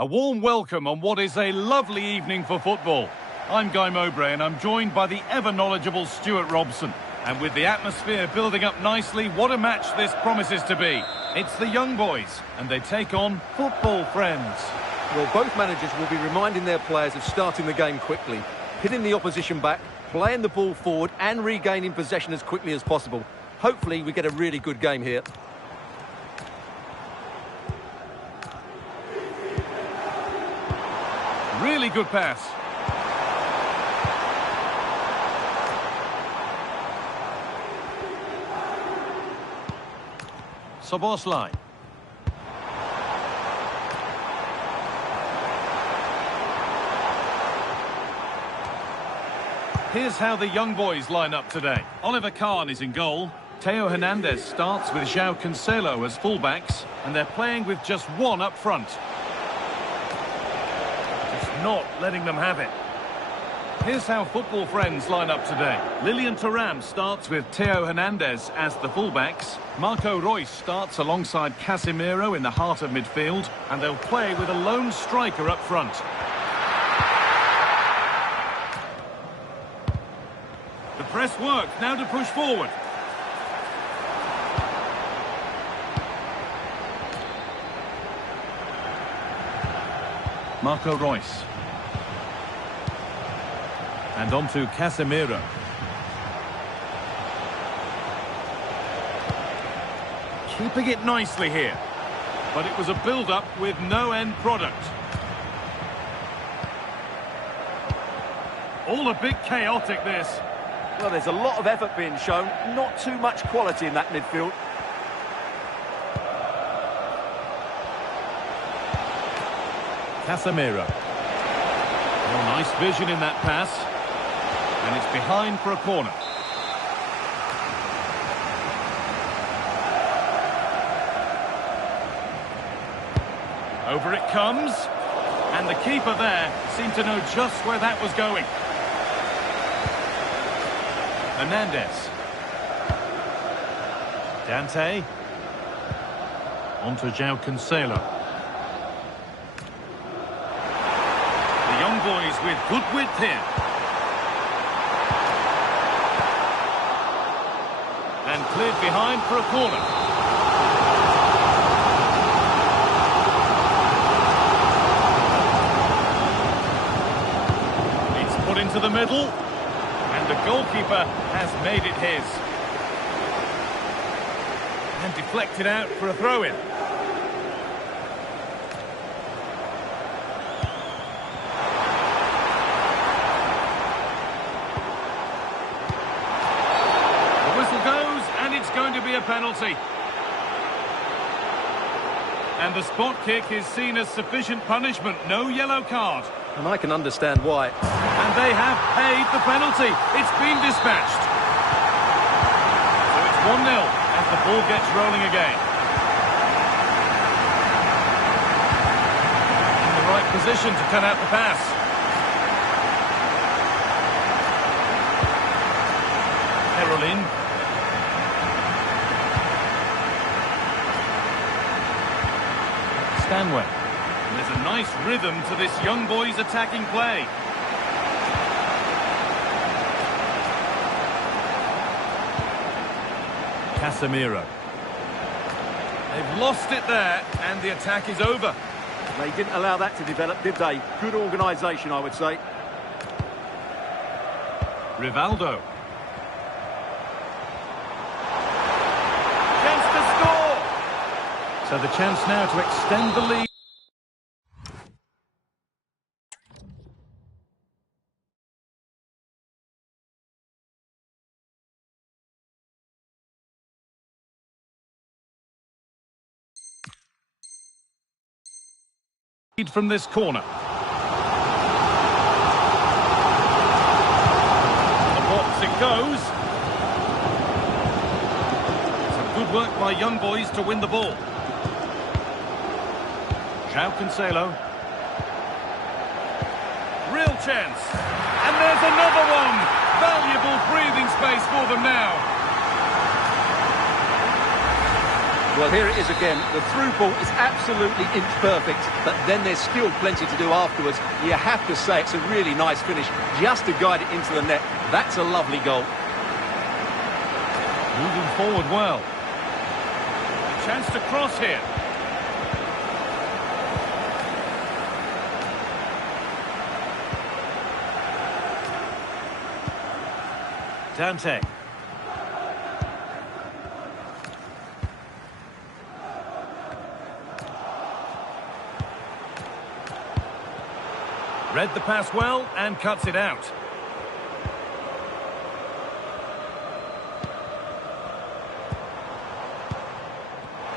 A warm welcome on what is a lovely evening for football. I'm Guy Mowbray and I'm joined by the ever-knowledgeable Stuart Robson. And with the atmosphere building up nicely, what a match this promises to be. It's the young boys and they take on football friends. Well, both managers will be reminding their players of starting the game quickly, pinning the opposition back, playing the ball forward and regaining possession as quickly as possible. Hopefully we get a really good game here. Really good pass. Soboslai. Here's how the young boys line up today. Oliver Kahn is in goal. Theo Hernandez starts with João Cancelo as fullbacks, and they're playing with just one up front. Just not letting them have it. Here's how football friends line up today. Lilian Thuram starts with Theo Hernandez as the fullbacks. Marco Reus starts alongside Casemiro in the heart of midfield, and they'll play with a lone striker up front. The press work, now to push forward. Marco Reus. And on to Casemiro. Keeping it nicely here. But it was a build-up with no end product. All a bit chaotic, this. Well, there's a lot of effort being shown, not too much quality in that midfield. Casemiro. Oh, nice vision in that pass. And it's behind for a corner. Over it comes. And the keeper there seemed to know just where that was going. Hernandez. Dante. On to João Cancelo. The young boys with good width here. And cleared behind for a corner. It's put into the middle. And the goalkeeper has made it his. And deflected out for a throw-in. A penalty. And the spot kick is seen as sufficient punishment. No yellow card. And I can understand why. And they have paid the penalty. It's been dispatched. So it's 1-0 as the ball gets rolling again. In the right position to cut out the pass. Herolin. Stanway. And there's a nice rhythm to this young boy's attacking play. Casemiro. They've lost it there, and the attack is over. They didn't allow that to develop, did they? Good organisation, I would say. Rivaldo. So the chance now to extend the lead. From this corner. The box it goes. Some good work by young boys to win the ball. João Cancelo. Real chance. And there's another one. Valuable breathing space for them now. Well, here it is again. The through ball is absolutely inch perfect, but then there's still plenty to do afterwards. You have to say it's a really nice finish, just to guide it into the net. That's a lovely goal. Moving forward well. Chance to cross here. Dante. Read the pass well and cuts it out.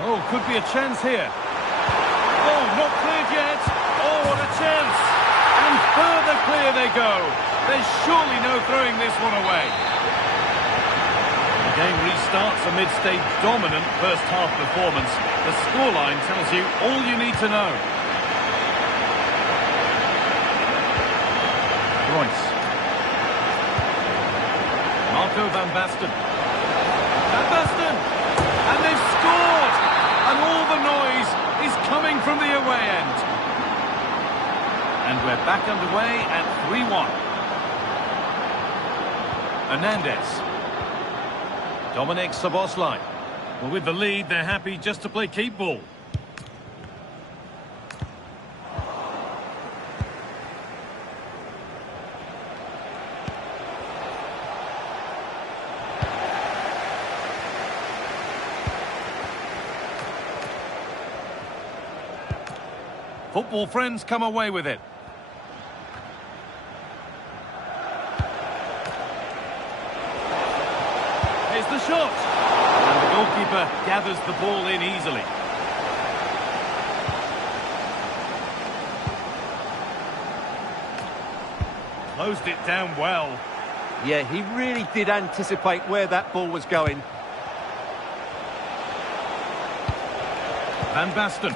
Oh, could be a chance here. Oh, not cleared yet. Oh, what a chance. And further clear they go. There's surely no throwing this one away. The game restarts amidst a dominant first-half performance. The scoreline tells you all you need to know. Royce. Marco van Basten. Van Basten! And they've scored! And all the noise is coming from the away end. And we're back underway at 3-1. Hernandez. Dominic Szoboszlai. Well, with the lead, they're happy just to play keep ball. Football friends come away with it. Here's the shot. And the goalkeeper gathers the ball in easily. Closed it down well. Yeah, he really did anticipate where that ball was going. Van Basten.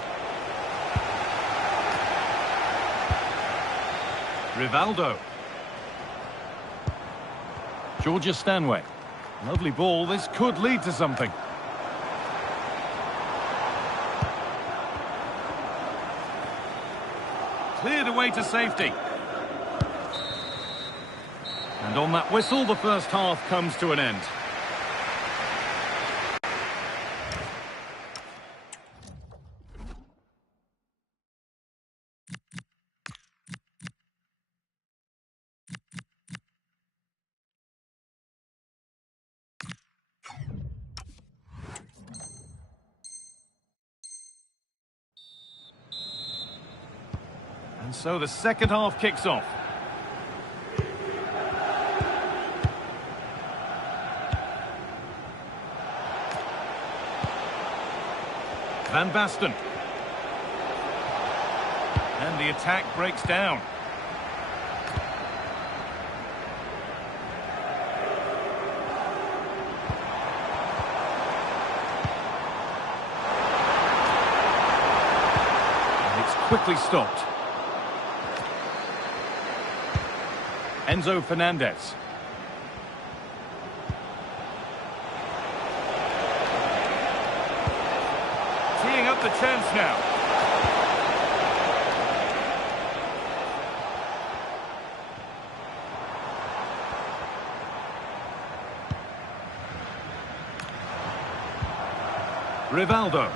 Rivaldo. Georgia Stanway. Lovely ball. This could lead to something. Cleared away to safety. And on that whistle, the first half comes to an end. And so the second half kicks off. Van Basten. And the attack breaks down. And it's quickly stopped. Enzo Fernandez. Teeing up the chance now. Rivaldo.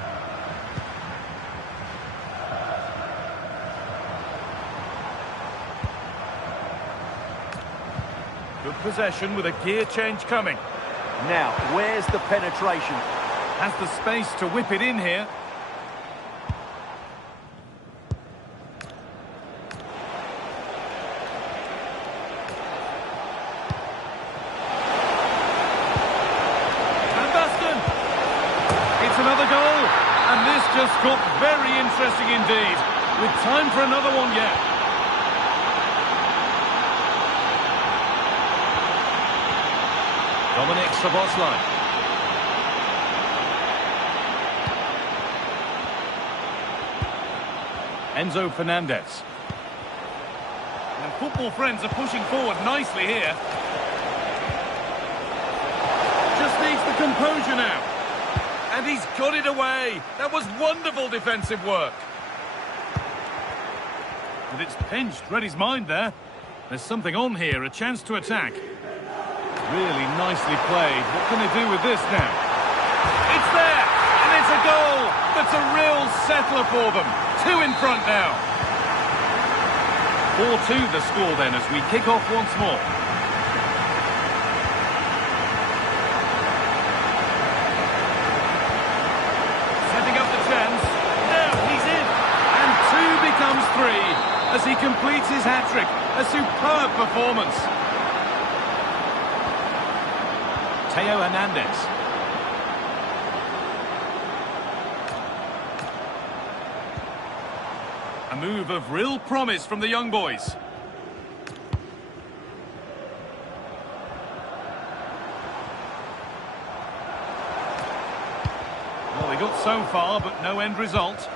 Good possession with a gear change coming. Now, where's the penetration? Has the space to whip it in here. Van Basten! It's another goal, and this just got very interesting indeed, with time for another one yet. Dominic Szoboszlai. Enzo Fernandez. And football friends are pushing forward nicely here. Just needs the composure now. And he's got it away. That was wonderful defensive work. And it's pinched. Read his mind there. There's something on here, a chance to attack. Really nicely played. What can they do with this now? It's there! And it's a goal! That's a real settler for them. 2 in front now. 4-2 the score then as we kick off once more. Setting up the chance. Now he's in. And 2 becomes 3 as he completes his hat-trick. A superb performance. Theo Hernandez. A move of real promise from the young boys. Well, they got so far, but no end result.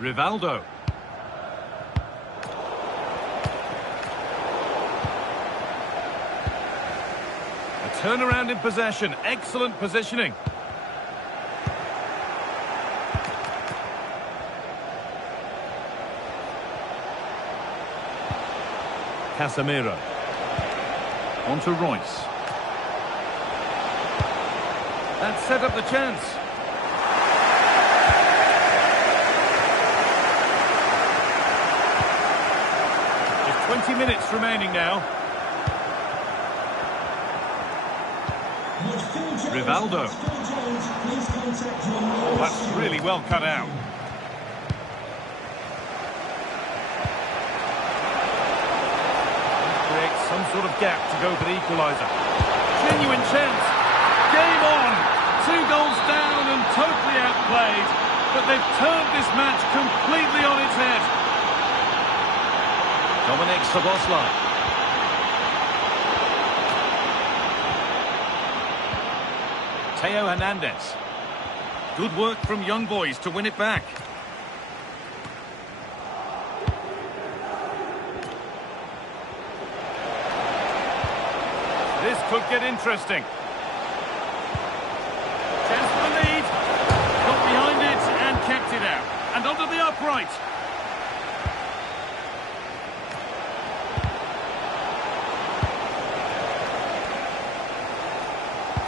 Rivaldo. A turnaround in possession. Excellent positioning. Casemiro. On to Royce. That set up the chance. Just 20 minutes remaining now. Rivaldo. Oh, that's really well cut out. Creates some sort of gap to go for the equaliser. Genuine chance. Game on. 2 goals down and totally outplayed. But they've turned this match completely on its head. Dominic Szoboszlai. Theo Hernandez. Good work from young boys to win it back. This could get interesting. Chance for the lead. Got behind it and kept it out. And onto the upright.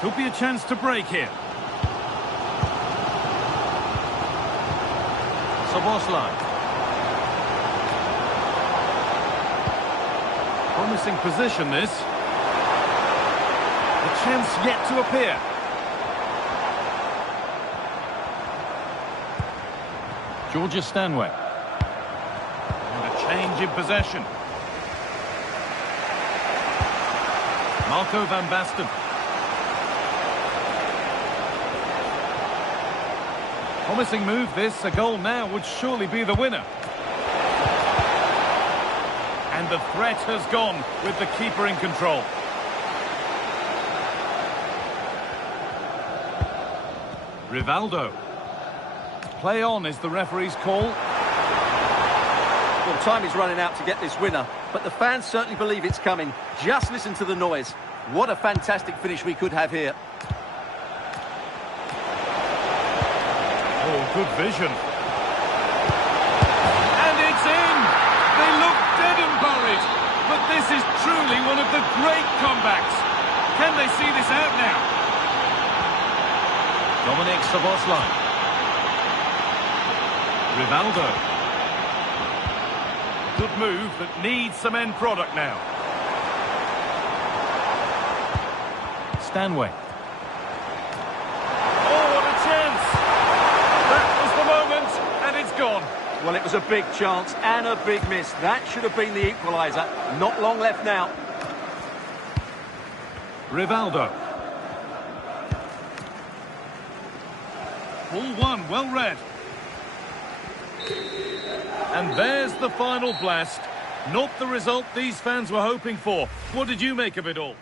Could be a chance to break here. Szoboszlai. Promising position this. A chance yet to appear. Georgia Stanway. And a change in possession. Marco van Basten. Promising move this. A goal now would surely be the winner. And the threat has gone with the keeper in control. Rivaldo. Play on is the referee's call. Well, time is running out to get this winner, but the fans certainly believe it's coming. Just listen to the noise. What a fantastic finish we could have here. Oh, good vision. And it's in! They look dead and buried, but this is truly one of the great comebacks. Can they see this out now? Dominic Szoboszlai. Rivaldo. Good move that needs some end product now. Stanway. Gone. Well, it was a big chance and a big miss. That should have been the equaliser. Not long left now. Rivaldo. Ball one, well read. And there's the final blast. Not the result these fans were hoping for. What did you make of it all?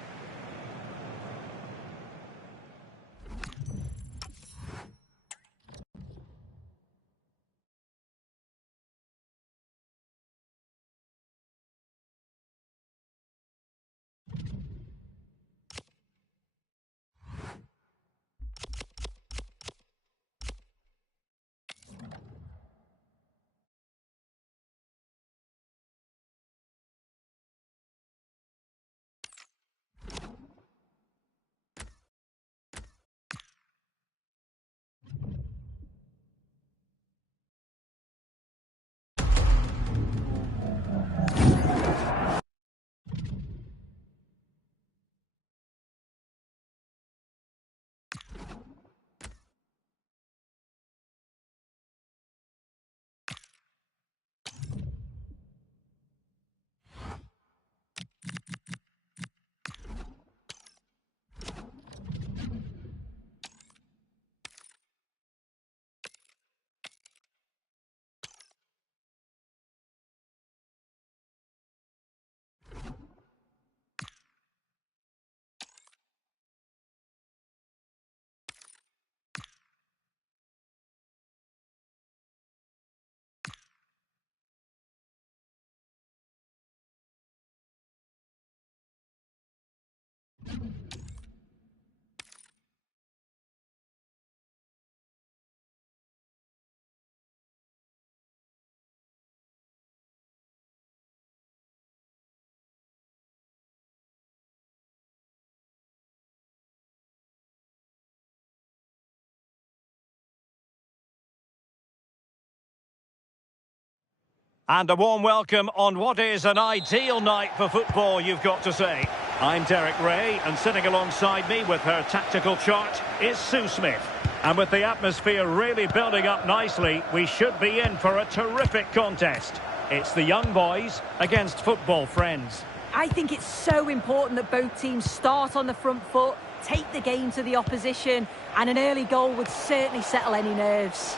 And a warm welcome on what is an ideal night for football, you've got to say. I'm Derek Ray, and sitting alongside me with her tactical chart is Sue Smith. And with the atmosphere really building up nicely, we should be in for a terrific contest. It's the young boys against football friends. I think it's so important that both teams start on the front foot, take the game to the opposition, and an early goal would certainly settle any nerves.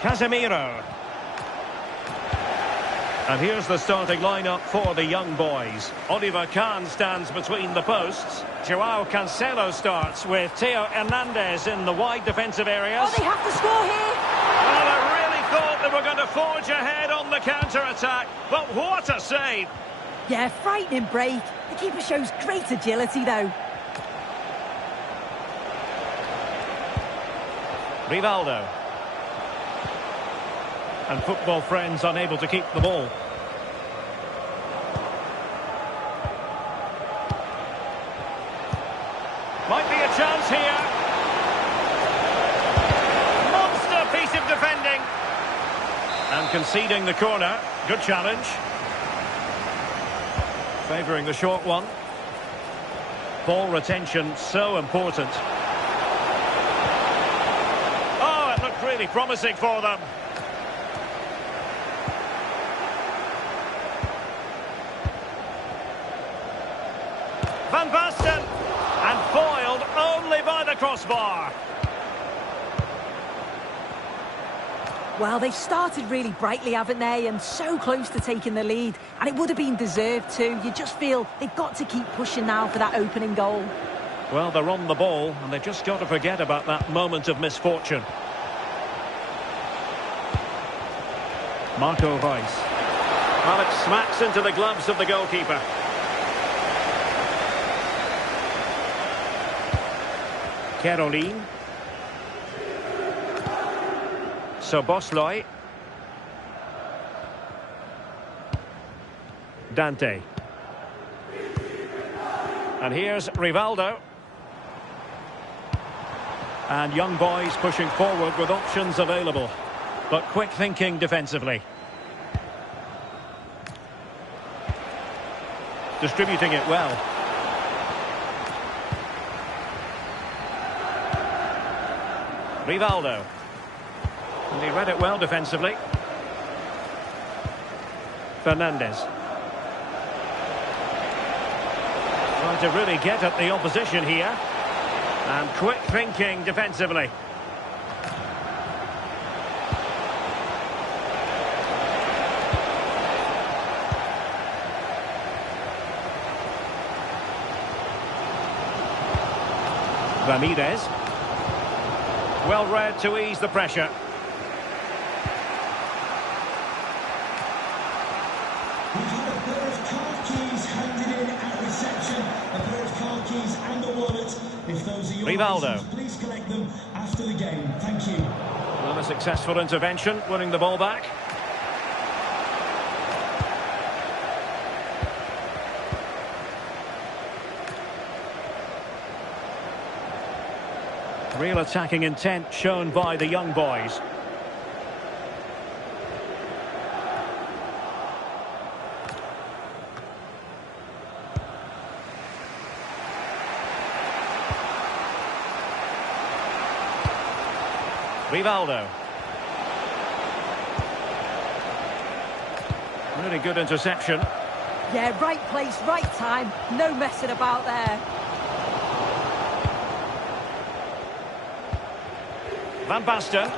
Casemiro. And here's the starting lineup for the young boys. Oliver Kahn stands between the posts. Joao Cancelo starts with Theo Hernandez in the wide defensive areas. Oh, they have to score here! Well, I really thought they were going to forge ahead on the counter-attack, but what a save! Yeah, frightening break. The keeper shows great agility, though. Rivaldo. And football friends unable to keep the ball. Might be a chance here. Monster piece of defending. And conceding the corner. Good challenge. Favouring the short one. Ball retention so important. Oh, it looked really promising for them. Van Basten, and foiled only by the crossbar. Well, they've started really brightly, haven't they? And so close to taking the lead. And it would have been deserved too. You just feel they've got to keep pushing now for that opening goal. Well, they're on the ball, and they've just got to forget about that moment of misfortune. Marco Reus. Well, it smacks into the gloves of the goalkeeper. Caroline. Soboslai. Dante. And here's Rivaldo. And young boys pushing forward with options available. But quick thinking defensively. Distributing it well. Rivaldo. And he read it well defensively. Fernandez. Trying to really get at the opposition here. And quick thinking defensively. Ramirez. Well read to ease the pressure. We've had a pair of card keys handed in at reception. A pair of card keys and a wallet. If those are your Rivaldo. reasons, please collect them after the game. Thank you. Well, a successful intervention, winning the ball back. Real attacking intent shown by the young boys. Rivaldo. Really good interception. Yeah, right place, right time. No messing about there. Van Basten.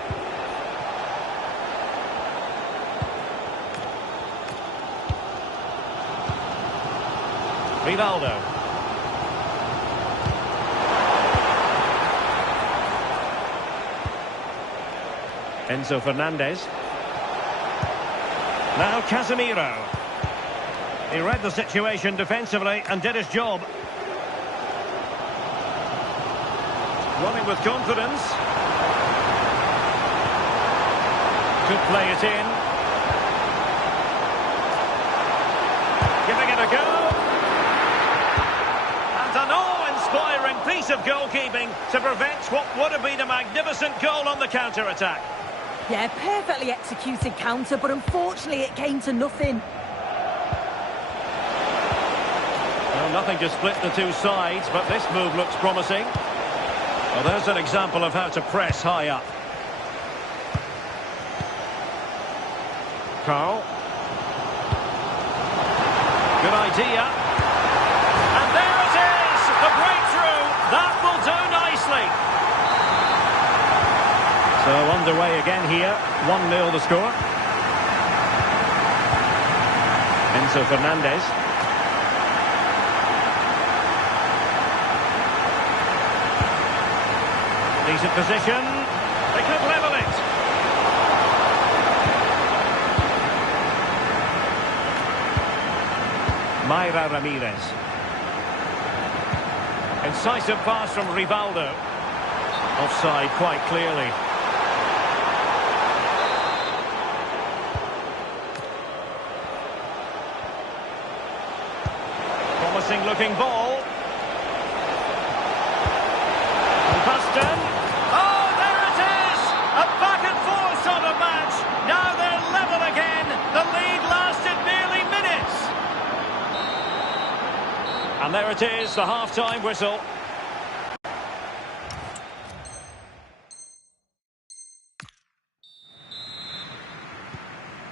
Rivaldo. Enzo Fernandez. Now Casemiro. He read the situation defensively and did his job. Running with confidence. Could play it in. Giving it a go. And an awe-inspiring piece of goalkeeping to prevent what would have been a magnificent goal on the counter-attack. Yeah, perfectly executed counter, but unfortunately it came to nothing. Well, nothing to split the two sides, but this move looks promising. Well, there's an example of how to press high up. Carl. Good idea. And there it is! The breakthrough! That will do nicely. So underway again here. 1-0 the score. Enzo Fernandez. Decent position. They could level it. Mayra Ramirez. Incisive pass from Rivaldo. Offside quite clearly. Promising looking ball. Van Basten. Oh, there it is! A back and forth sort of match. Now they're level again. The lead lasted nearly minutes. And there it is, the half-time whistle.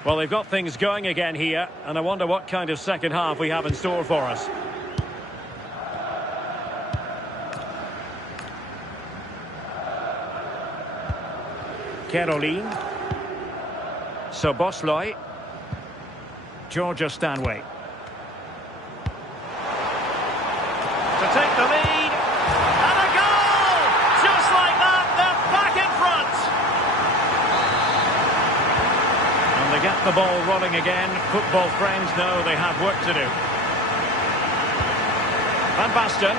Well, they've got things going again here, and I wonder what kind of second half we have in store for us. Caroline. Sobosloy. Georgia Stanway. To take the lead. And a goal! Just like that, they're back in front. And they get the ball rolling again. Football friends know they have work to do. Van Basten.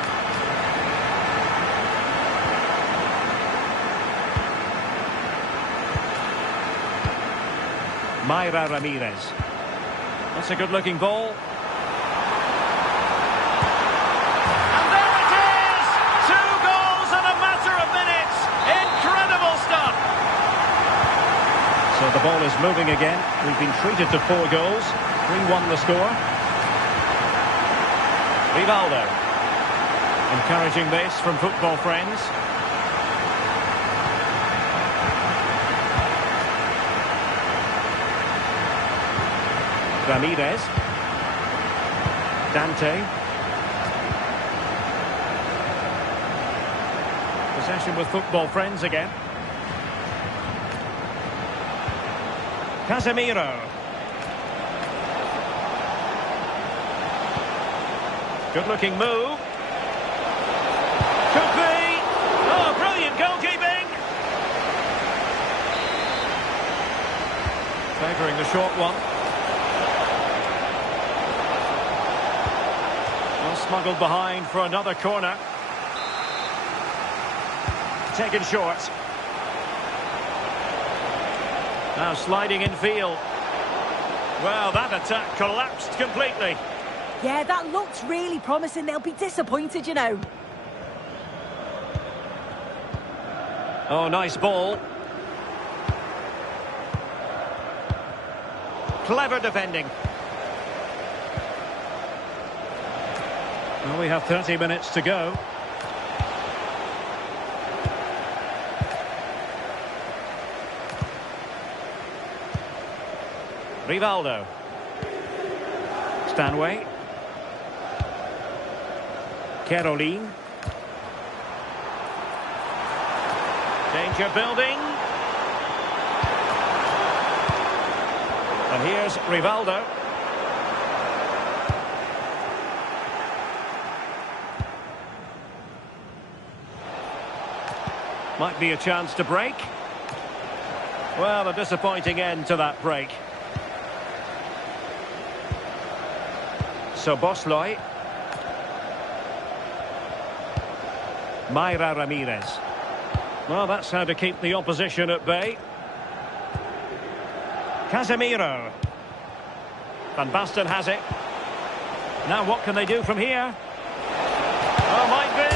Mayra Ramirez. That's a good-looking ball. And there it is! 2 goals in a matter of minutes. Incredible stuff. So the ball is moving again. We've been treated to 4 goals. 3-1 the score. Rivaldo. Encouraging this from football friends. Ramirez. Dante. Possession with football friends again. Casemiro. Good looking move. Could be. Oh, brilliant goalkeeping. Favouring the short one. Smuggled behind for another corner. Taken short. Now sliding in field. Well, that attack collapsed completely. Yeah, that looks really promising. They'll be disappointed, you know. Oh, nice ball. Clever defending. Well, we have 30 minutes to go. Rivaldo. Stanway. Caroline. Danger building. And here's Rivaldo. Might be a chance to break. Well, a disappointing end to that break. So Bosloy. Mayra Ramirez. Well, that's how to keep the opposition at bay. Casemiro. Van Basten has it. Now what can they do from here? Oh, might be.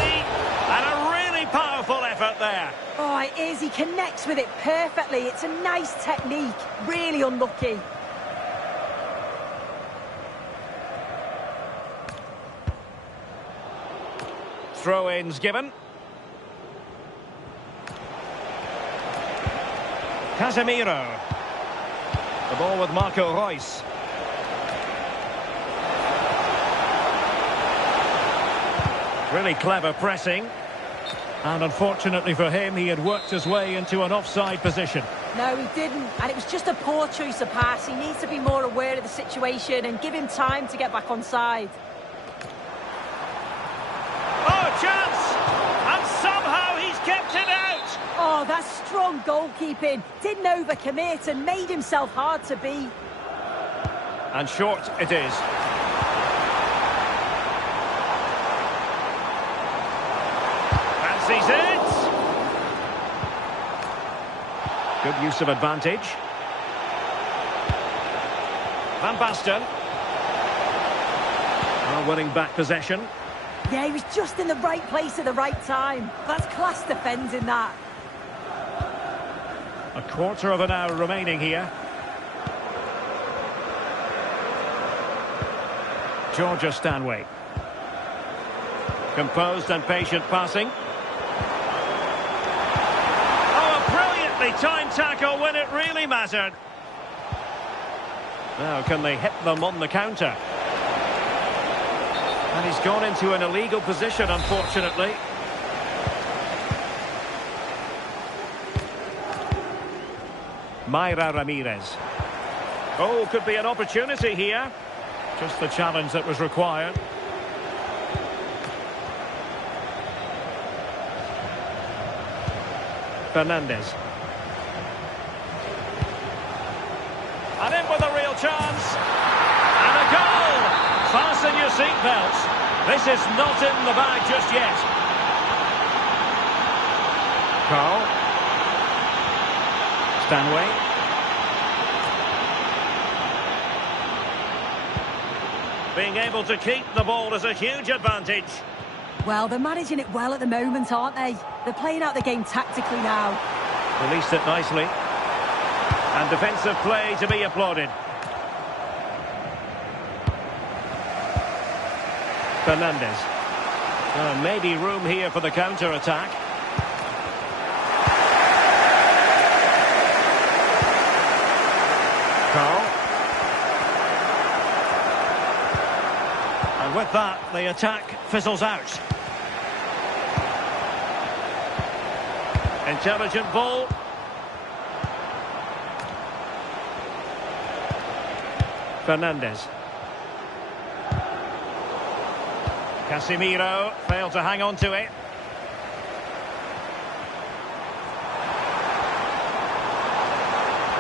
And a really powerful effort there. Oh, it is. He connects with it perfectly. It's a nice technique. Really unlucky. Throw-ins given. Casemiro. The ball with Marco Reus. Really clever pressing. And unfortunately for him, he had worked his way into an offside position. No, he didn't. And it was just a poor choice of pass. He needs to be more aware of the situation and give him time to get back on side. Oh, chance! And somehow he's kept it out! Oh, that's strong goalkeeping. Didn't overcommit and made himself hard to beat. And short it is. Fancies it! Good use of advantage. Van Basten. Now winning back possession. Yeah, he was just in the right place at the right time. That's class defending, that. A quarter of an hour remaining here. Georgia Stanway. Composed and patient passing. Oh, a brilliantly timed tackle when it really mattered. Now, can they hit them on the counter? And he's gone into an illegal position, unfortunately. Mayra Ramirez. Oh, could be an opportunity here. Just the challenge that was required. Fernandez. And in with a real chance. And a goal! Fasten your seatbelts. This is not in the bag just yet. Carl. Stanway. Being able to keep the ball is a huge advantage. Well, they're managing it well at the moment, aren't they? They're playing out the game tactically now. Released it nicely. And defensive play to be applauded. Fernandez. Maybe room here for the counter-attack. Carl. And with that, the attack fizzles out. Intelligent ball. Fernandez. Casemiro failed to hang on to it.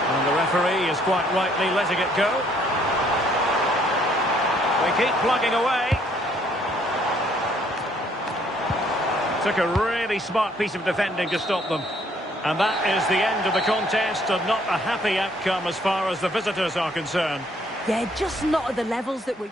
And the referee is quite rightly letting it go. They keep plugging away. Took a really smart piece of defending to stop them. And that is the end of the contest, and not a happy outcome as far as the visitors are concerned. Yeah, just not at the levels that we...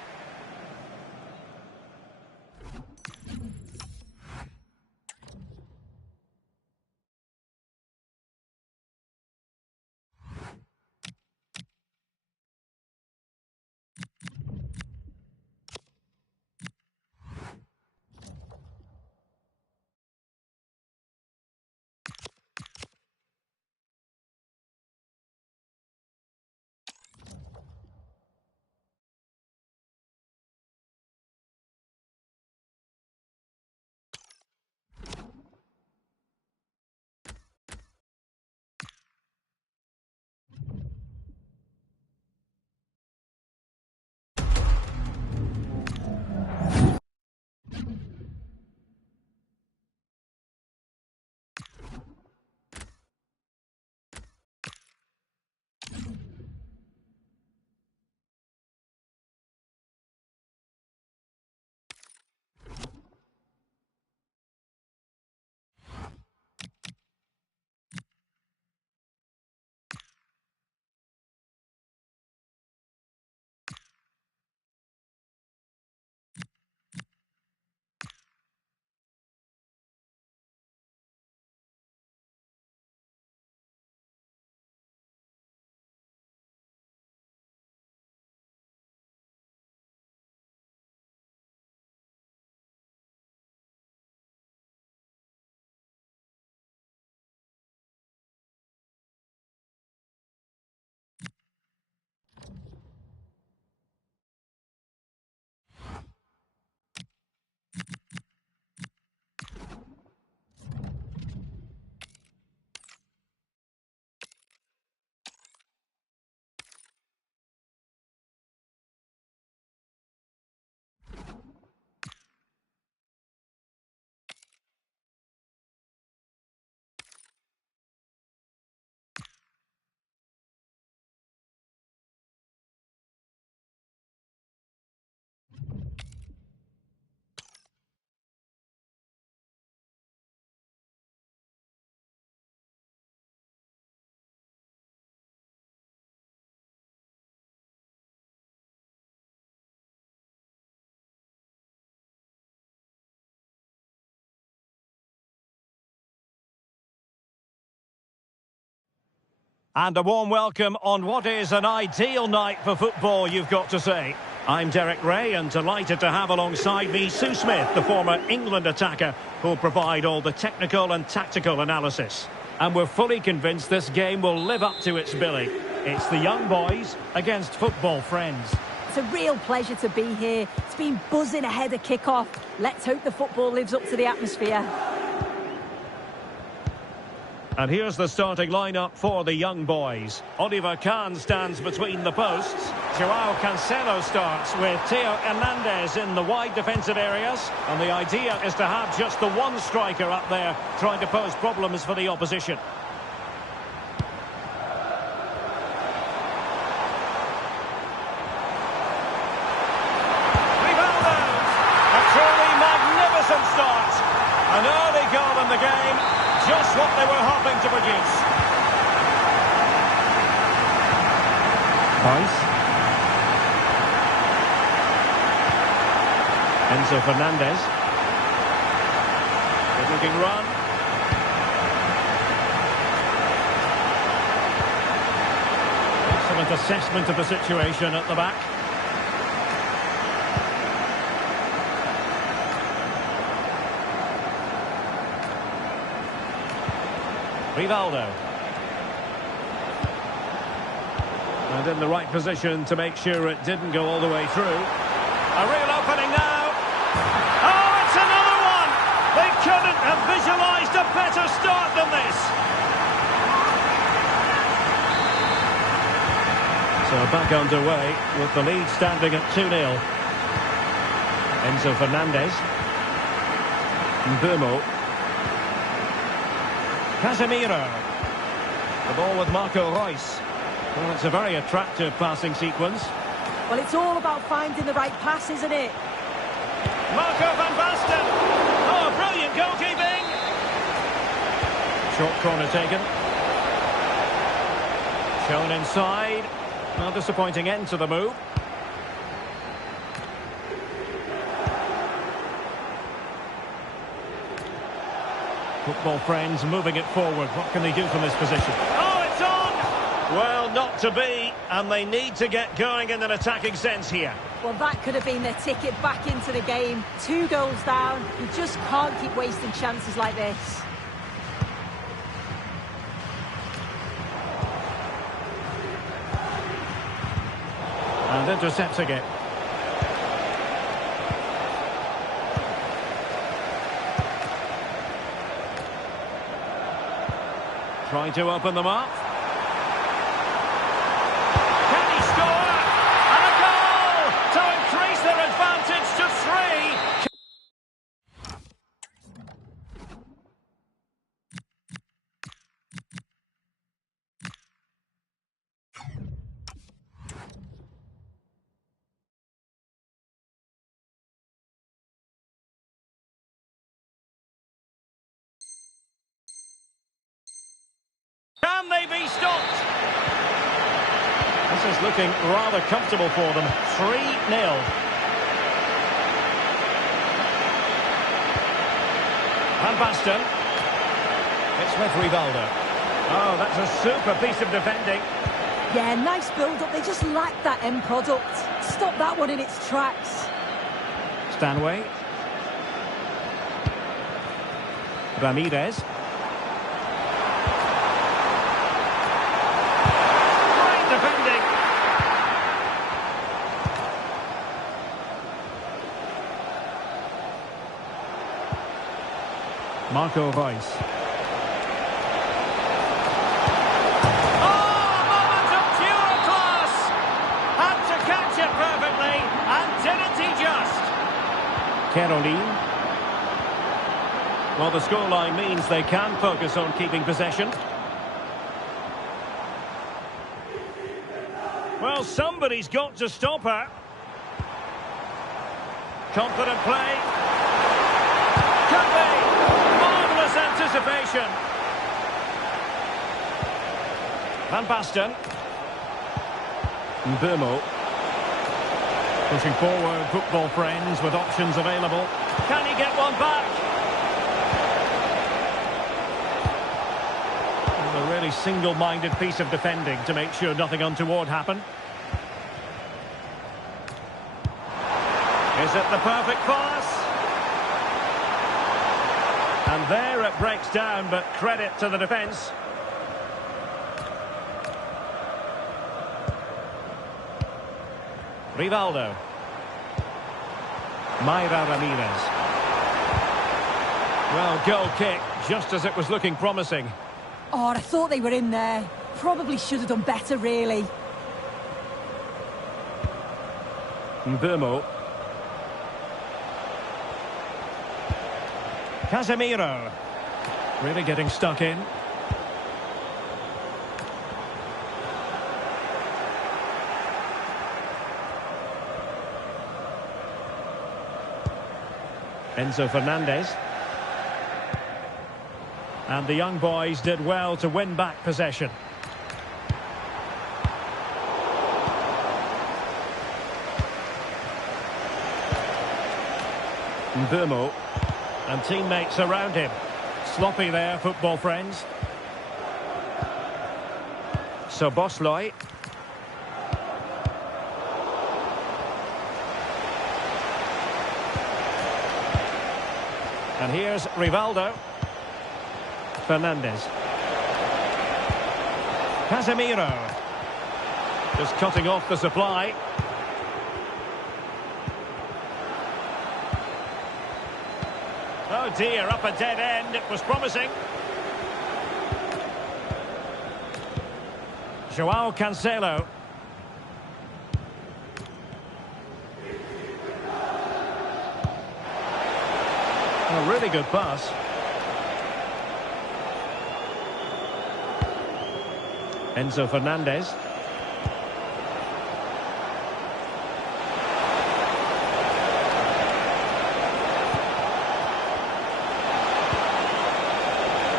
And a warm welcome on what is an ideal night for football, you've got to say. I'm Derek Ray and delighted to have alongside me Sue Smith, the former England attacker, who'll provide all the technical and tactical analysis. And we're fully convinced this game will live up to its billing. It's the young boys against football friends. It's a real pleasure to be here. It's been buzzing ahead of kick-off. Let's hope the football lives up to the atmosphere. And here's the starting lineup for the young boys. Oliver Kahn stands between the posts. Joao Cancelo starts with Theo Hernandez in the wide defensive areas. And the idea is to have just the one striker up there trying to pose problems for the opposition. Rivaldo! A truly magnificent start. An early goal in the game. Just what they were hoping to produce. Rice. Enzo Fernandez. Good looking run. Excellent assessment of the situation at the back. Rivaldo. And in the right position to make sure it didn't go all the way through. A real opening now. Oh, it's another one! They couldn't have visualised a better start than this. So back underway with the lead standing at 2-0. Enzo Fernandez. Mbumo. Casemiro. The ball with Marco Reus. Well, it's a very attractive passing sequence. Well, it's all about finding the right pass, isn't it? Marco van Basten. Oh, brilliant goalkeeping. Short corner taken. Shown inside. Well, disappointing end to the move. Football friends moving it forward. What can they do from this position? Oh, it's on! Well, not to be, and they need to get going in an attacking sense here. Well, that could have been their ticket back into the game. 2 goals down. You just can't keep wasting chances like this. And intercepting it. Trying to open them up. Can he score? And a goal to increase their advantage to 3. Can they be stopped? This is looking rather comfortable for them. 3-0. Van Basten. It's with Rivaldo. Oh, that's a super piece of defending. Yeah, nice build-up. They just lack that end product. Stop that one in its tracks. Stanway. Ramirez. Defending. Marco Reus. Oh, a moment of pure class! Had to catch it perfectly, and didn't he just? Caroline. Well, the scoreline means they can focus on keeping possession. Well, somebody's got to stop her. Confident play. Could be. Marvellous anticipation. Van Basten. Mbumo. Pushing forward, football friends with options available. Can he get one back? A really single-minded piece of defending to make sure nothing untoward happened. Is it the perfect pass? And there it breaks down, but credit to the defence. Rivaldo. Mayra Ramirez. Well, goal kick, just as it was looking promising. Oh, I thought they were in there. Probably should have done better, really. Mbumo. Casemiro. Really getting stuck in. Enzo Fernandez. And the young boys did well to win back possession. Mbumo. And teammates around him. Sloppy there, football friends. Szoboszlai. And here's Rivaldo. Fernandez. Casemiro. Just cutting off the supply. Oh dear, up a dead end. It was promising. João Cancelo. A really good pass. Enzo Fernandez.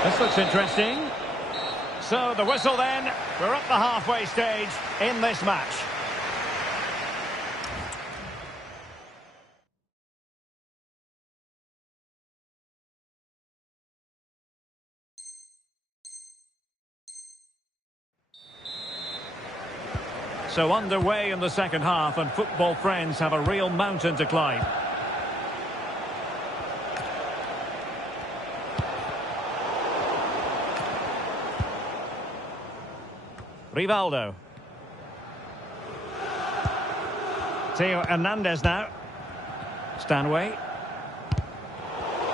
This looks interesting. So the whistle then. We're up the halfway stage in this match. So underway in the second half, and football friends have a real mountain to climb. Rivaldo. Theo Hernandez now. Stanway.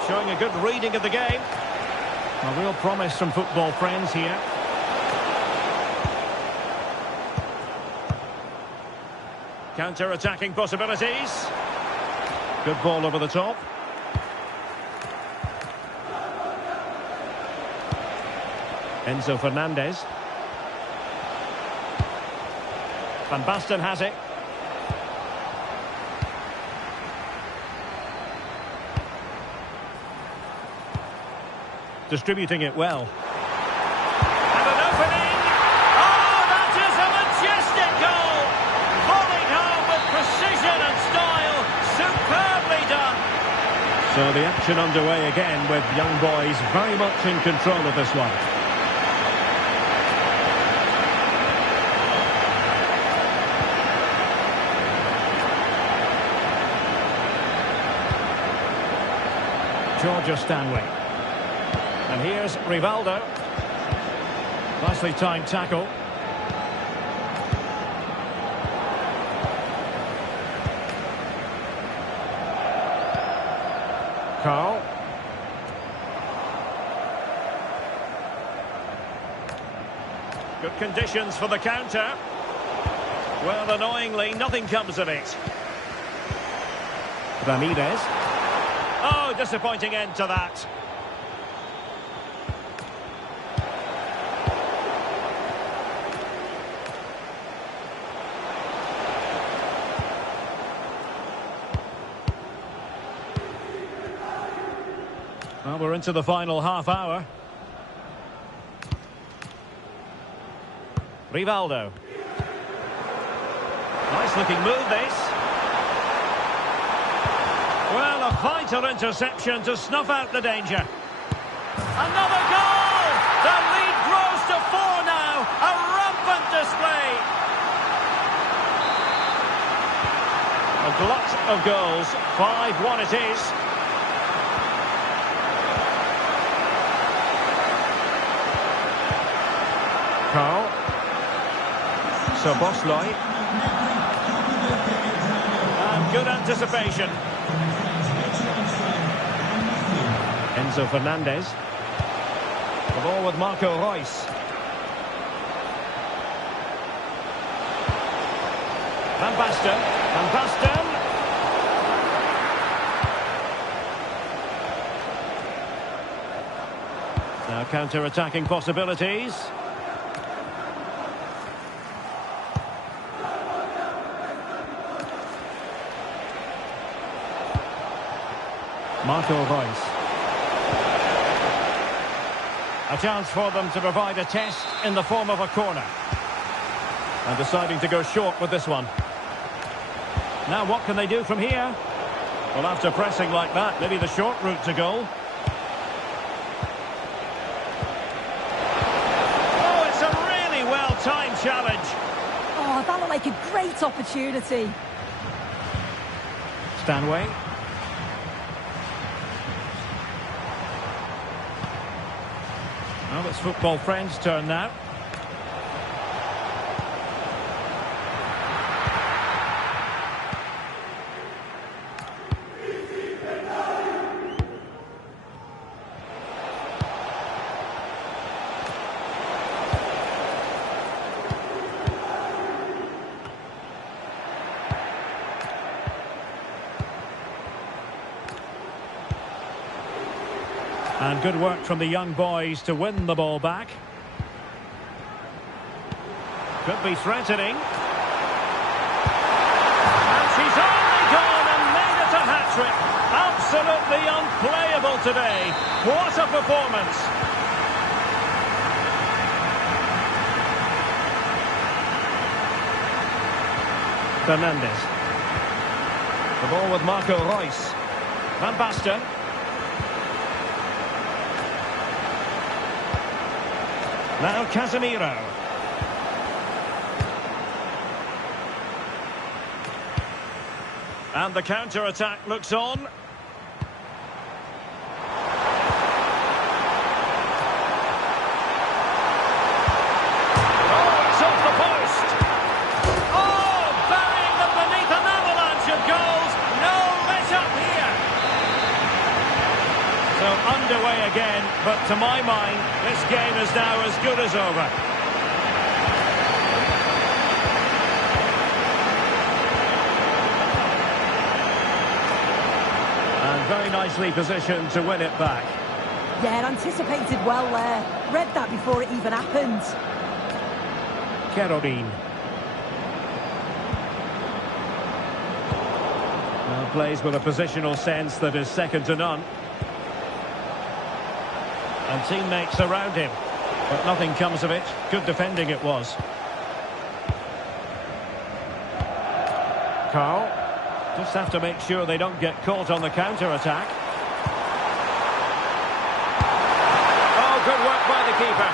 Showing a good reading of the game. A real promise from football friends here. Counter-attacking possibilities. Good ball over the top. Enzo Fernandez. Van Basten has it. Distributing it well. And an opening! Oh, that is a majestic goal! Volleyed home with precision and style. Superbly done! So the action underway again with young boys very much in control of this one. Georgia Stanway. And here's Rivaldo. Nicely timed tackle. Carl. Good conditions for the counter. Well, annoyingly, nothing comes of it. Ramirez. Oh, disappointing end to that. Well, we're into the final half hour. Rivaldo. Nice looking move, this. Well, a vital interception to snuff out the danger. Another goal! The lead grows to glut of goals. 5-1 it is. Carl. Soboslai. And good anticipation. Enzo Fernandez. The ball with Marco Reus. Van Basten. Van Basten. Now counter-attacking possibilities. Marco Reus. A chance for them to provide a test in the form of a corner. And deciding to go short with this one. Now what can they do from here? Well, after pressing like that, maybe the short route to goal. Oh, it's a really well-timed challenge. Oh, that looked like a great opportunity. Stanway. Well, it's Football Friends' turn now. And good work from the young boys to win the ball back. Could be threatening. And she's only gone and made it a hat-trick. Absolutely unplayable today. What a performance. Fernandez. The ball with Marco Reus. Van Basten. Now Casemiro. And the counter-attack looks on. Oh, it's off the post. Oh, burying them beneath an avalanche of goals. No let-up here. So underway again, but to my mind, this game is now as good as over. And very nicely positioned to win it back. Yeah, anticipated well there. Read that before it even happened. Kerajinan. Now plays with a positional sense that is second to none. And teammates around him. But nothing comes of it. Good defending it was. Carl. Just have to make sure they don't get caught on the counter-attack. Oh, good work by the keeper.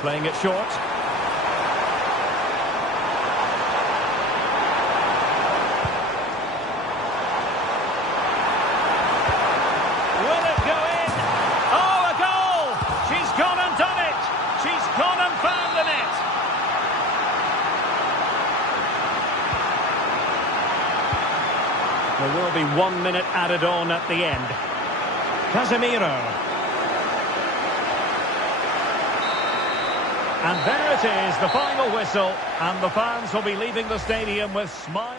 Playing it short. There will be 1 minute added on at the end. Casemiro. And there it is, the final whistle. And the fans will be leaving the stadium with smiles.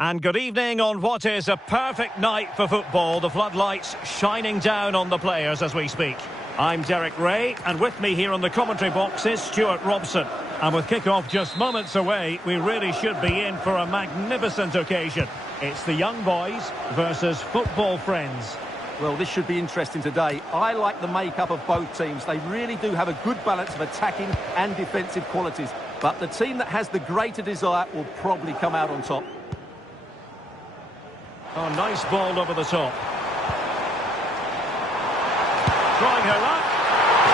And good evening on what is a perfect night for football. The floodlights shining down on the players as we speak. I'm Derek Ray, and with me here on the commentary box is Stuart Robson. And with kick-off just moments away, we really should be in for a magnificent occasion. It's the young boys versus football friends. Well, this should be interesting today. I like the makeup of both teams. They really do have a good balance of attacking and defensive qualities. But the team that has the greater desire will probably come out on top. Oh, nice ball over the top. Drawing her up.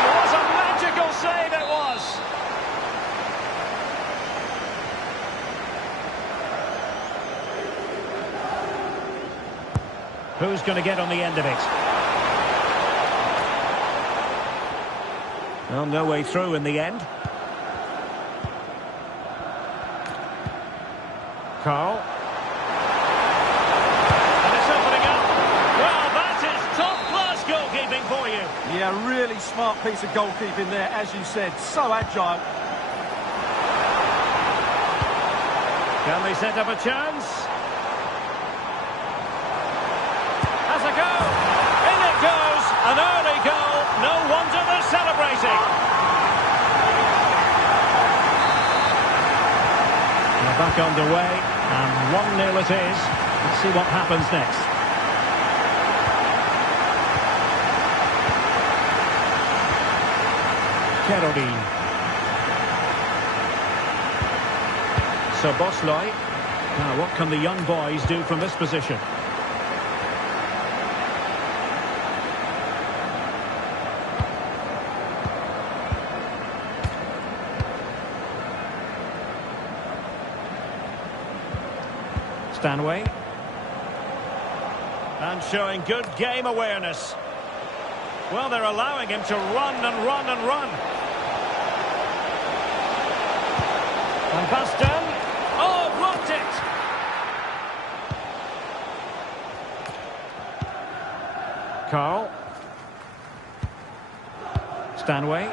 What a magical save it was! Who's going to get on the end of it? Well, no way through in the end. Carl. For you. Yeah, really smart piece of goalkeeping there, as you said. So agile. Can they set up a chance? Has a go. In it goes. An early goal. No wonder they're celebrating. They're back underway, and 1-0 it is. Let's see what happens next. Kerajinan. So Bosley. Now what can the young boys do from this position? Stanway. And showing good game awareness. Well, they're allowing him to run and run and run. Van Basten. Oh, blocked it. Carl. Stanway.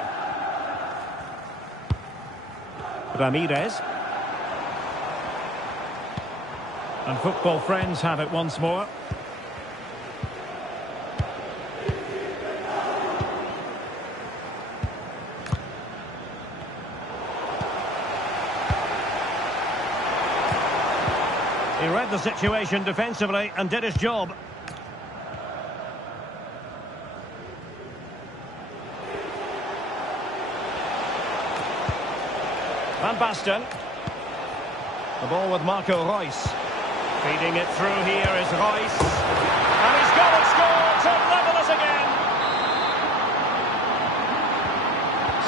Ramirez. And football friends have it once more. He read the situation defensively and did his job. Van Basten. The ball with Marco Reus. Feeding it through here is Reus. And he's got it scored to level us again.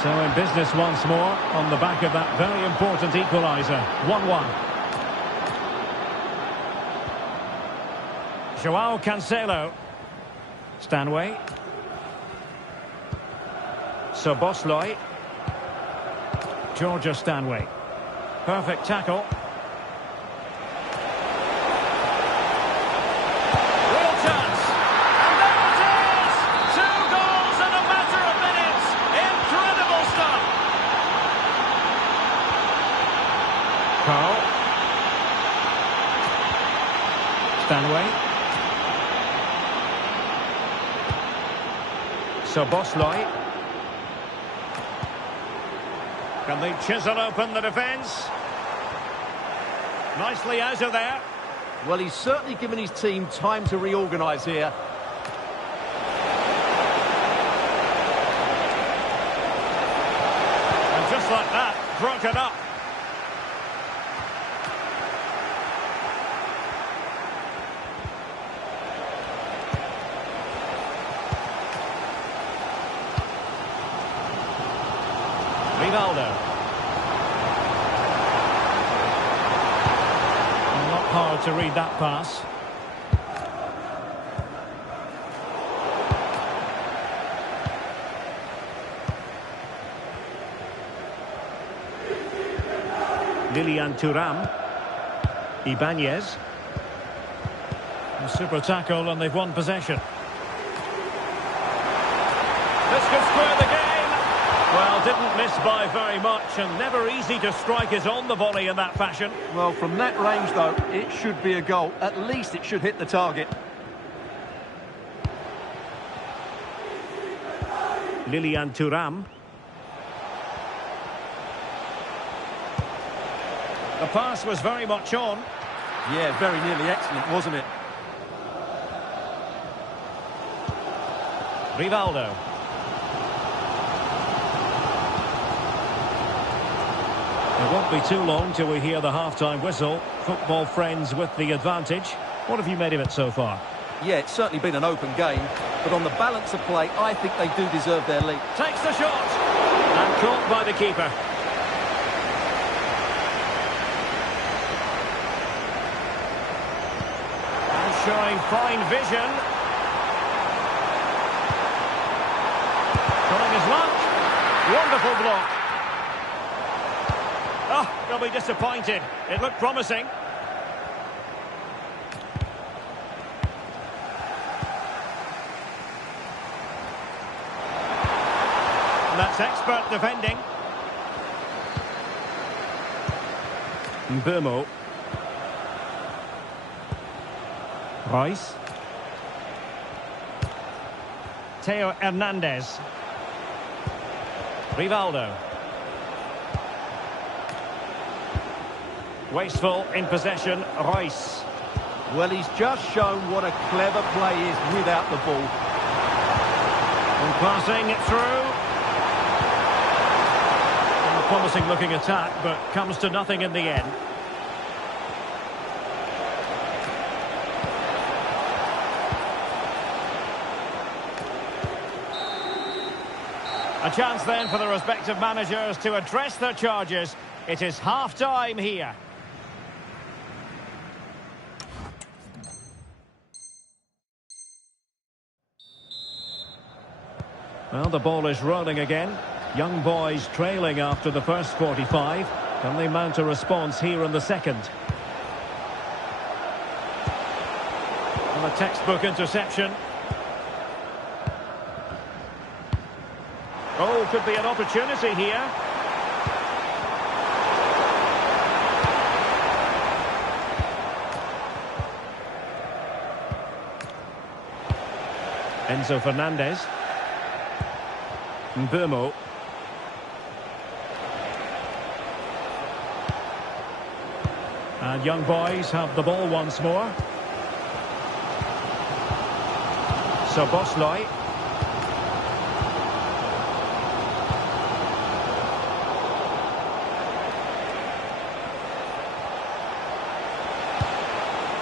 So in business once more on the back of that very important equaliser. 1-1. Joao Cancelo. Stanway. Soboslai. Georgia Stanway. Perfect tackle. Real chance. And there it is! 2 goals in a matter of minutes. Incredible stuff. Carl. Stanway. Soboslai. Can they chisel open the defence? Nicely out of there. Well, he's certainly given his team time to reorganise here. And just like that, broken up. Ronaldo. Not hard to read that pass. Lilian Thuram. Ibanez. A super tackle and they've won possession. This could square the game. Well, didn't miss by very much and never easy to strike it on the volley in that fashion. Well, from that range, though, it should be a goal. At least it should hit the target. Lilian Thuram. The pass was very much on. Yeah, very nearly excellent, wasn't it? Rivaldo. It won't be too long till we hear the half-time whistle. Football friends with the advantage. What have you made of it so far? Yeah, it's certainly been an open game, but on the balance of play, I think they do deserve their lead. Takes the shot. And caught by the keeper. And showing fine vision. Showing his luck. Wonderful block. Oh, they'll be disappointed. It looked promising. And that's expert defending. Mbeumo. Royce. Theo Hernandez. Rivaldo. Wasteful in possession, Royce. Well, he's just shown what a clever play is without the ball. And passing it through. And a promising looking attack, but comes to nothing in the end. A chance then for the respective managers to address their charges. It is half-time here. Well, the ball is rolling again. Young boys trailing after the first 45. Can they mount a response here in the second? And a textbook interception. Oh, could be an opportunity here. Enzo Fernandez. Mbeumo. And young boys have the ball once more. Szoboszlai.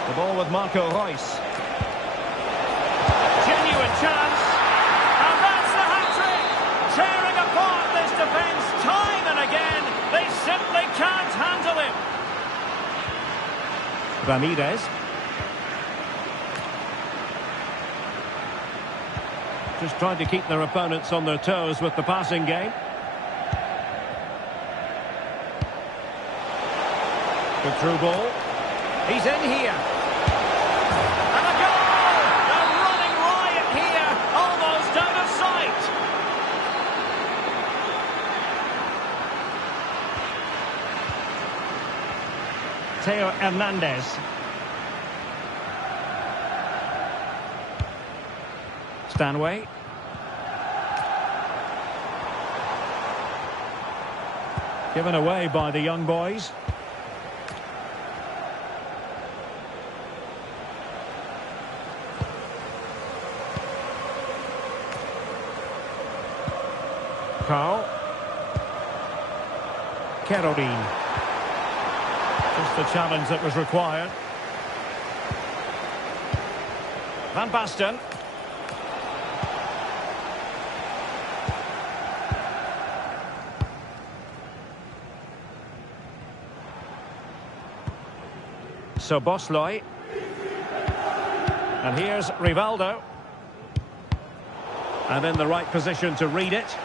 The ball with Marco Royce. Genuine chance. And that's the hat-trick. Tearing apart this defence time and again. They simply can't handle him. Ramirez. Just trying to keep their opponents on their toes with the passing game. Good through ball. He's in here. And a goal! A running riot here, almost out of sight. Theo Hernandez. Stanway. Given away by the young boys. Carl. Kerajinan. Just the challenge that was required. Van Basten. Szoboszlai. And here's Rivaldo. And in the right position to read it.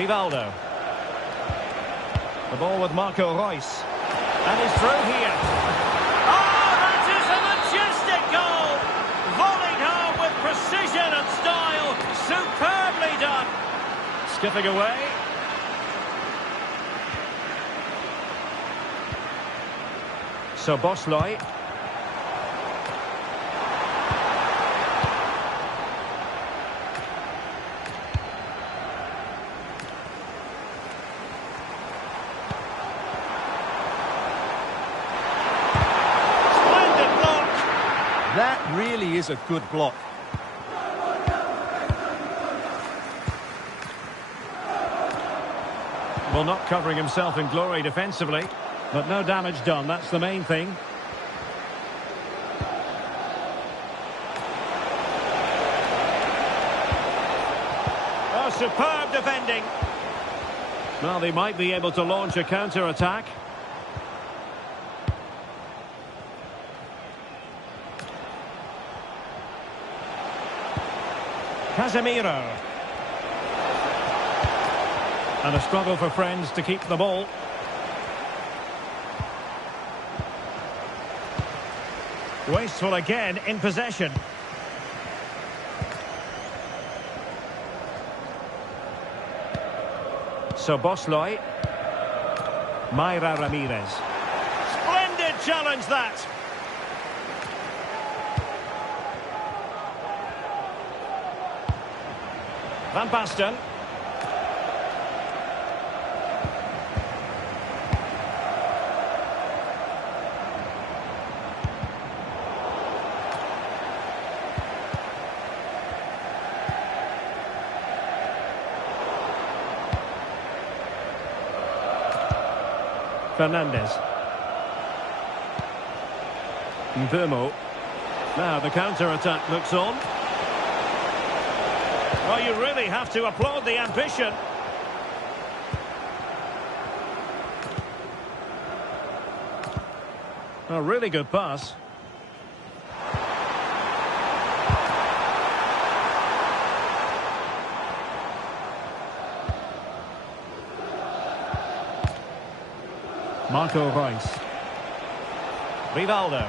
Rivaldo. The ball with Marco Reus. And he's through here. Oh, that is a majestic goal! Volleyed home with precision and style. Superbly done. Skipping away. So Bosley. That really is a good block. Well, not covering himself in glory defensively, but no damage done. That's the main thing. Oh, superb defending. Well, they might be able to launch a counter-attack. Casemiro. And a struggle for friends to keep the ball. Wasteful again in possession. So Bosley. Mayra Ramirez. Splendid challenge that. Van Basten. Fernandez. Mbermo. Now the counter-attack looks on. Well, you really have to applaud the ambition. A really good pass. Marco Reus. Rivaldo.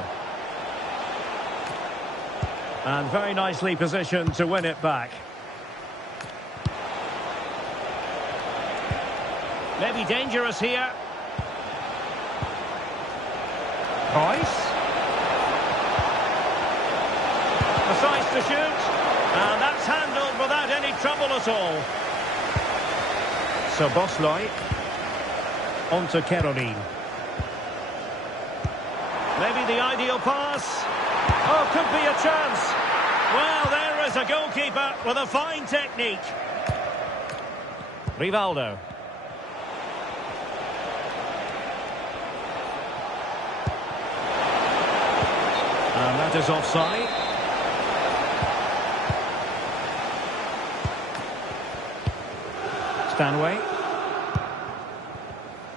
And very nicely positioned to win it back. Maybe dangerous here. Reus. Decides to shoot. And that's handled without any trouble at all. So Bosley. On to Kerajinan. Maybe the ideal pass. Oh, could be a chance. Well, there is a goalkeeper with a fine technique. Rivaldo. And that is offside. Stanway.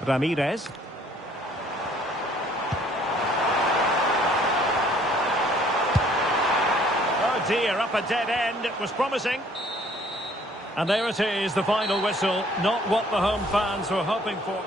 Ramirez. Oh dear, up a dead end. It was promising. And there it is, the final whistle. Not what the home fans were hoping for.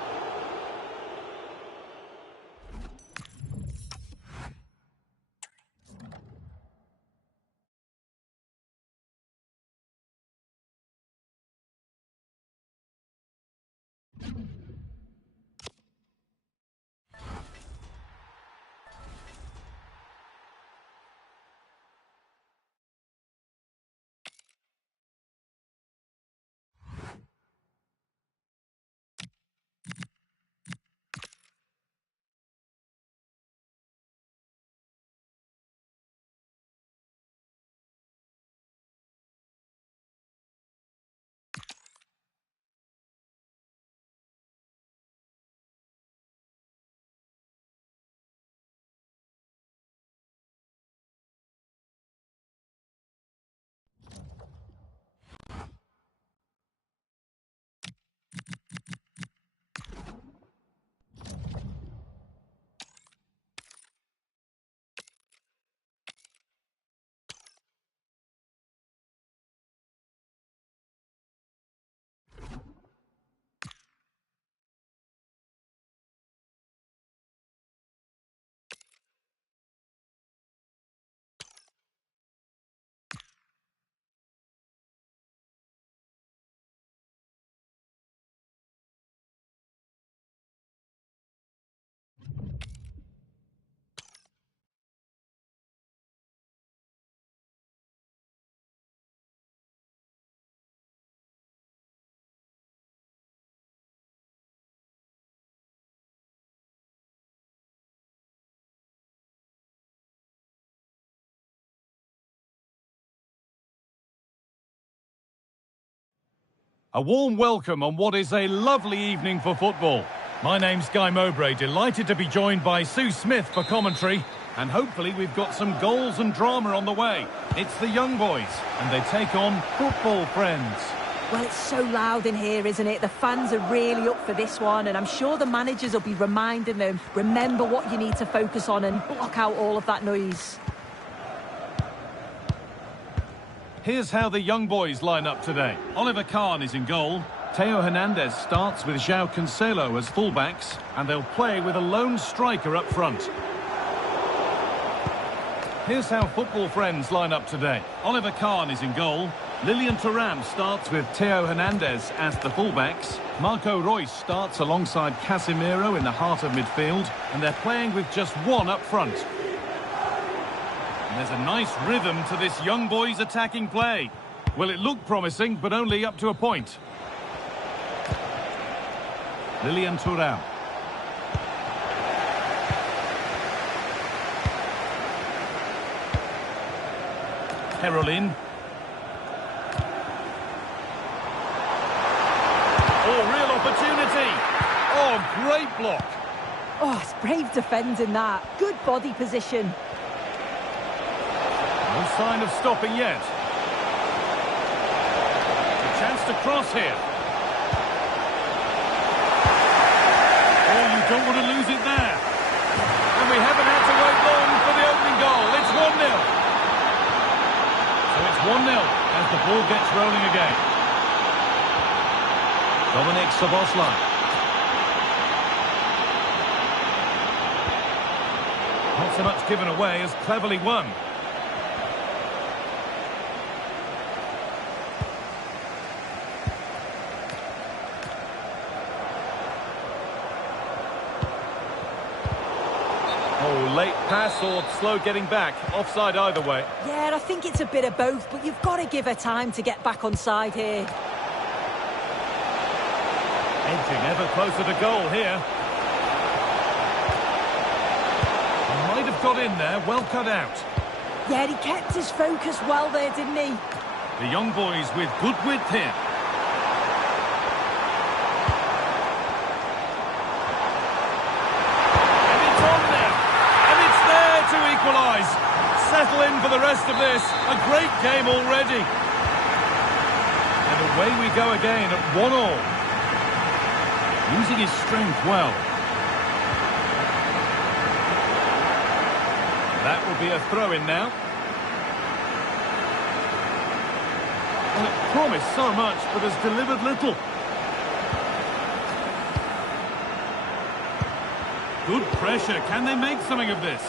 A warm welcome on what is a lovely evening for football. My name's Guy Mowbray, delighted to be joined by Sue Smith for commentary. And hopefully we've got some goals and drama on the way. It's the young boys, and they take on football friends. Well, it's so loud in here, isn't it? The fans are really up for this one, and I'm sure the managers will be reminding them, remember what you need to focus on and block out all of that noise. Here's how the young boys line up today. Oliver Kahn is in goal. Theo Hernandez starts with João Cancelo as fullbacks, and they'll play with a lone striker up front. Here's how football friends line up today. Oliver Kahn is in goal. Lilian Thuram starts with Theo Hernandez as the fullbacks. Marco Reus starts alongside Casemiro in the heart of midfield, and they're playing with just one up front. And there's a nice rhythm to this young boys' attacking play. Well, it looked promising, but only up to a point. Lilian Thuram. Herolin. Oh, real opportunity. Oh, great block. Oh, it's brave defending that. Good body position. No sign of stopping yet. A chance to cross here. Oh, you don't want to lose it there. And we haven't had to wait long for the opening goal. It's 1-0. So it's 1-0 as the ball gets rolling again. Dominic Szoboszlai. Not so much given away as cleverly won. Oh, late pass or slow getting back. Offside either way. Yeah, I think it's a bit of both, but you've got to give her time to get back on side here. Edging ever closer to goal here. He might have got in there, well cut out. Yeah, he kept his focus well there, didn't he? The young boys with good width here. And it's on now. And it's there to equalise. Settle in for the rest of this. A great game already. And away we go again at 1-1. Using his strength well. That will be a throw-in now. Well, it promised so much, but has delivered little. Good pressure. Can they make something of this?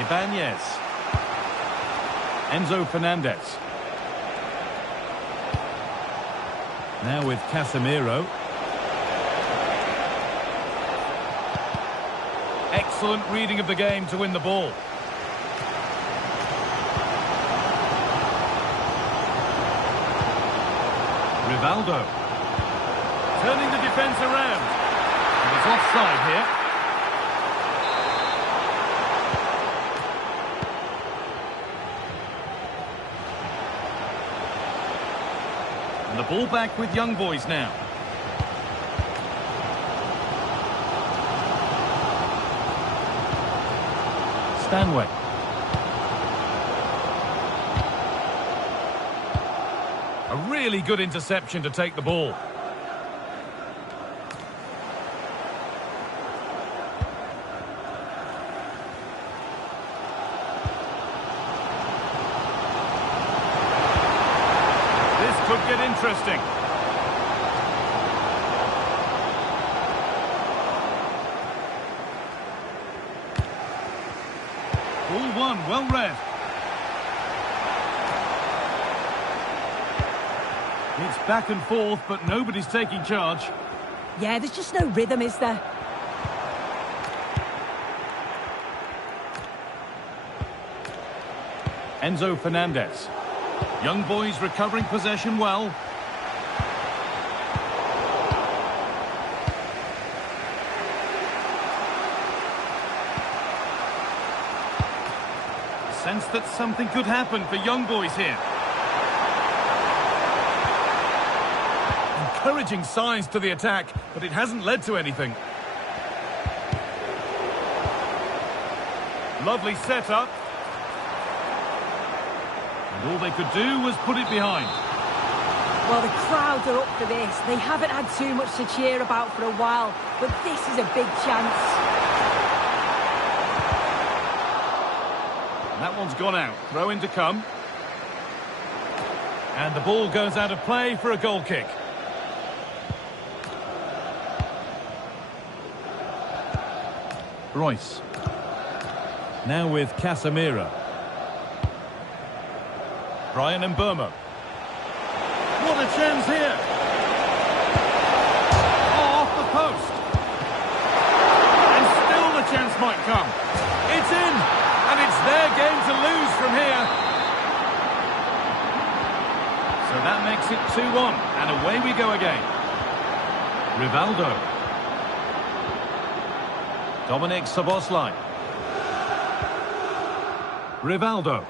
Ibanez. Enzo Fernandez. Now with Casemiro. Excellent reading of the game to win the ball. Rivaldo. Turning the defence around. And it's offside here. And the ball back with young boys now. Stanway. A really good interception to take the ball. Could get interesting. Ball one, well read. It's back and forth, but nobody's taking charge. Yeah, there's just no rhythm, is there? Enzo Fernandez. Young boys recovering possession well. Sense that something could happen for young boys here. Encouraging signs to the attack, but it hasn't led to anything. Lovely setup. And all they could do was put it behind. Well, the crowds are up for this. They haven't had too much to cheer about for a while, but this is a big chance. That one's gone out. Throw in to come. And the ball goes out of play for a goal kick. Royce. Now with Casemiro. Brian Mbeumo. What a chance here! Oh, off the post. And still the chance might come. It's in! And it's their game to lose from here. So that makes it 2-1. And away we go again. Rivaldo. Dominic Szoboszlai. Rivaldo.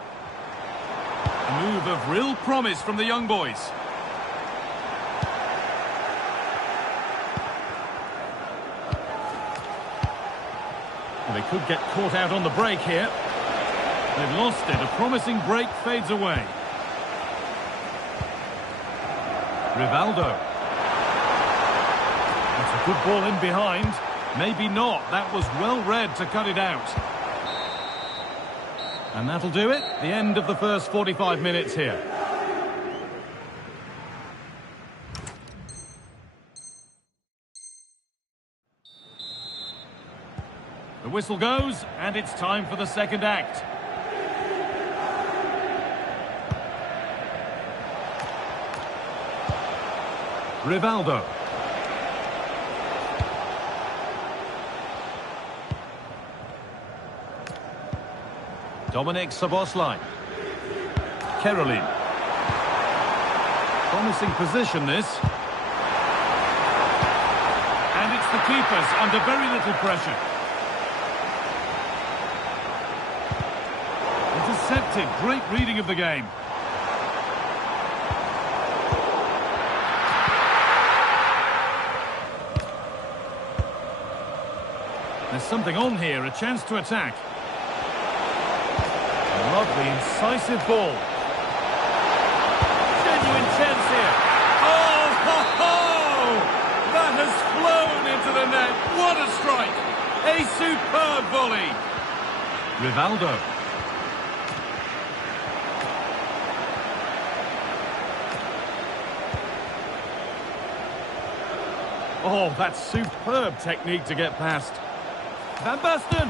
A move of real promise from the young boys. Well, they could get caught out on the break here. They've lost it. A promising break fades away. Rivaldo. That's a good ball in behind. Maybe not. That was well read to cut it out. And that'll do it. The end of the first 45 minutes here. The whistle goes, and it's time for the second act. Rivaldo. Dominic Szoboszlai. Caroline. Promising position, this. And it's the keepers under very little pressure. Intercepted. Great reading of the game. There's something on here, a chance to attack. A lovely, incisive ball. Genuine chance here. Oh, ho, ho! That has flown into the net. What a strike! A superb volley. Rivaldo. Oh, that's superb technique to get past. Van Basten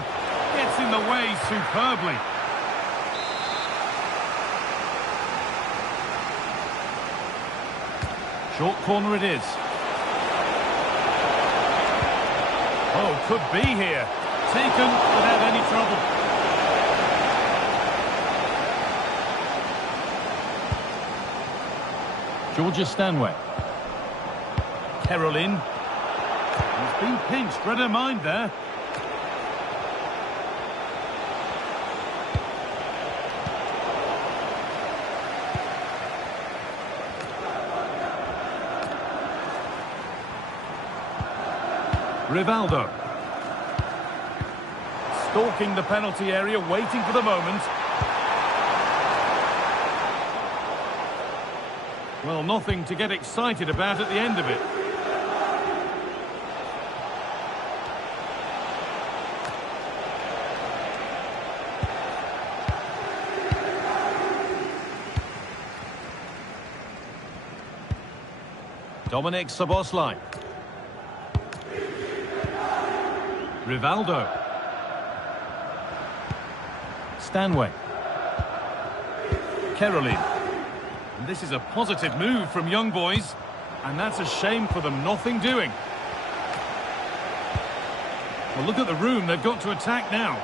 gets in the way superbly. Short corner it is. Oh, could be here. Taken without any trouble. Georgia Stanway. Caroline. He's been pinched. Read her mind there. Rivaldo. Stalking the penalty area, waiting for the moment. Well, nothing to get excited about at the end of it. Dominic Szoboszlai. Rivaldo. Stanway. Caroline. And this is a positive move from young boys. And that's a shame for them. Nothing doing. Well, look at the room they've got to attack now.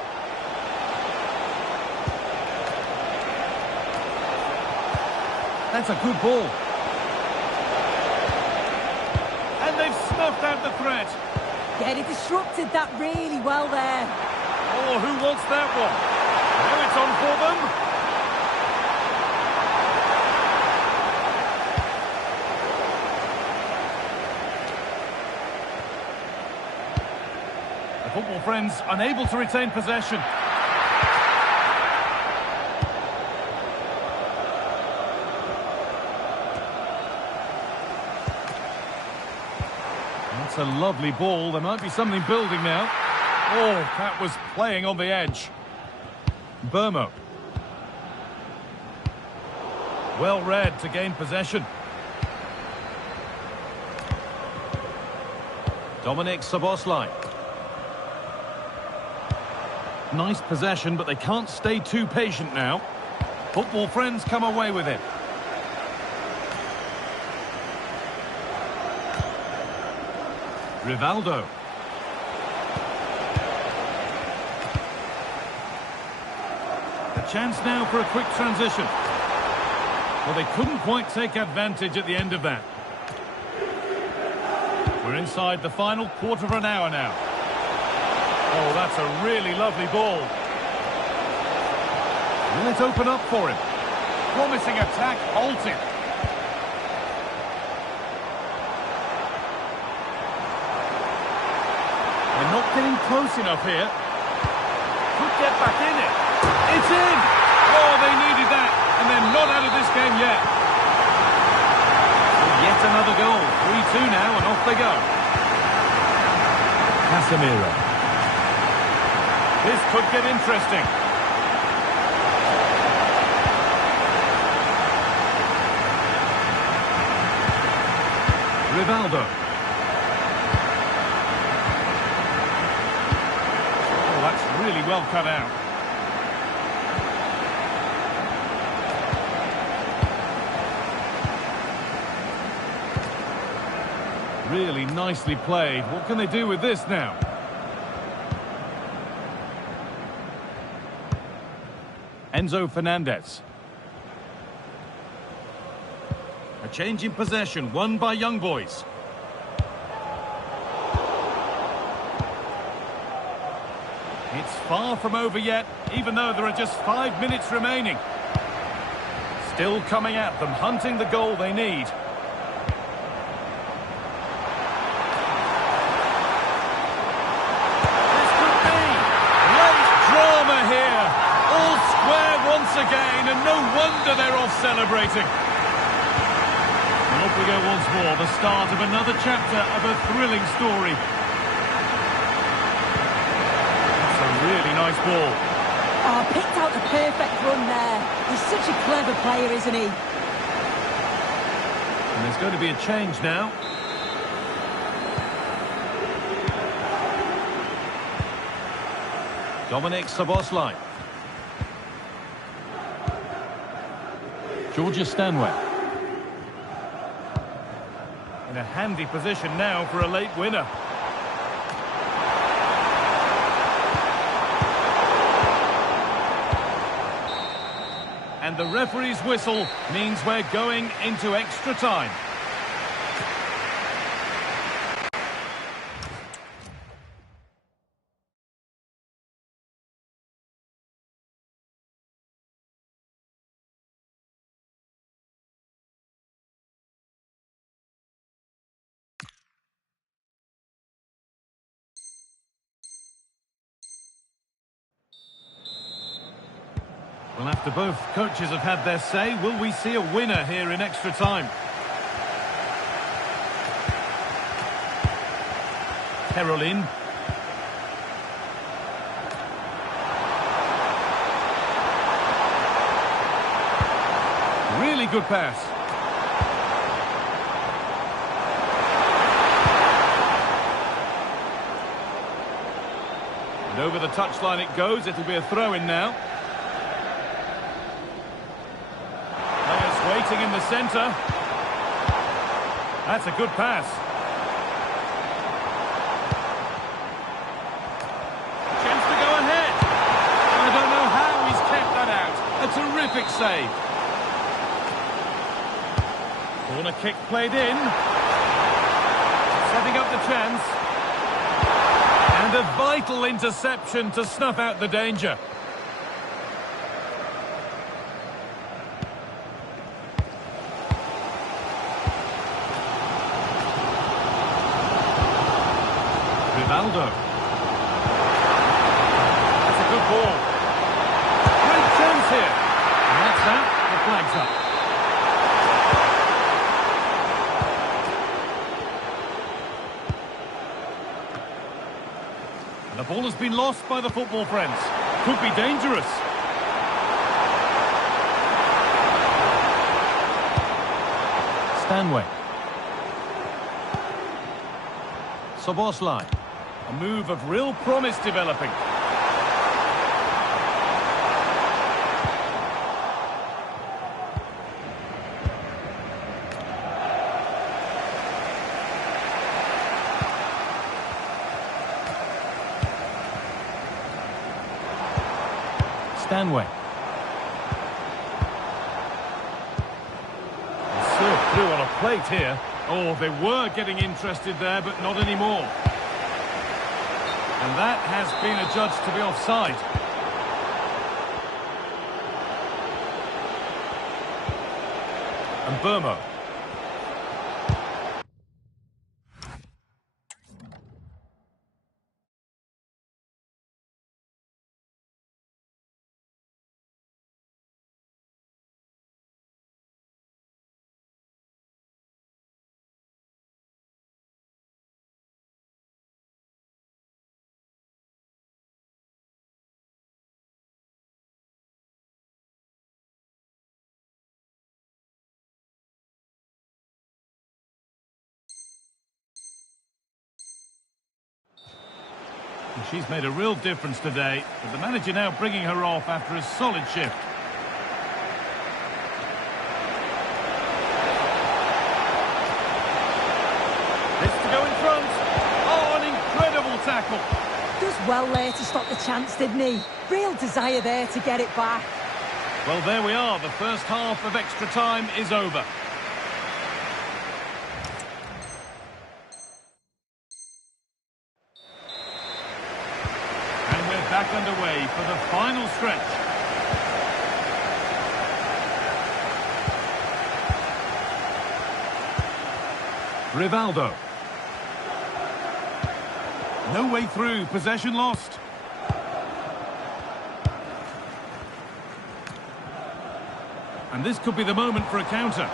That's a good ball. And they've snuffed out the threat. Yeah, they disrupted that really well there. Oh, who wants that one? Now it's on for them. The football friends unable to retain possession. That's a lovely ball. There might be something building now. Oh, that was playing on the edge. Burmo. Well read to gain possession. Dominic Szoboszlai. Nice possession, but they can't stay too patient now. Football friends come away with it. Rivaldo. A chance now for a quick transition. Well, they couldn't quite take advantage at the end of that. We're inside the final quarter of an hour now. Oh, that's a really lovely ball. Will it open up for him? Promising attack halted. They're not getting close enough here. Could get back in it. It's in! Oh, they needed that. And they're not out of this game yet. Yet another goal. 3-2 now, and off they go. Casemiro. This could get interesting. Rivaldo. Oh, that's really well cut out. Really nicely played. What can they do with this now? Enzo Fernandez. A change in possession, won by young boys. It's far from over yet, even though there are just 5 minutes remaining. Still coming at them, hunting the goal they need. Again, and no wonder they're off celebrating. And off we go once more, the start of another chapter of a thrilling story. That's a really nice ball. Oh, picked out the perfect run there. He's such a clever player, isn't he? And there's going to be a change now. Dominic Szoboszlai. Georgia Stanway. In a handy position now for a late winner. And the referee's whistle means we're going into extra time. Well, after both coaches have had their say, will we see a winner here in extra time? Caroline. Really good pass. And over the touchline it goes. It'll be a throw-in now. Waiting in the centre. That's a good pass. save. Corner kick played in. Setting up the chance. And a vital interception to snuff out the danger. Rivaldo. That's a good ball. Great chance here. And that's that. The flag's up. And the ball has been lost by the football friends. Could be dangerous. Stanway. Soboslai. A move of real promise developing. Stanway. Served through on a plate here. Oh, they were getting interested there, but not anymore. And that has been adjudged to be offside. And Burmo. And she's made a real difference today, with the manager now bringing her off after a solid shift. This to go in front. Oh, an incredible tackle. Does well there to stop the chance, didn't he? Real desire there to get it back. Well, there we are. The first half of extra time is over. Back underway for the final stretch. Rivaldo. No way through, possession lost. And this could be the moment for a counter.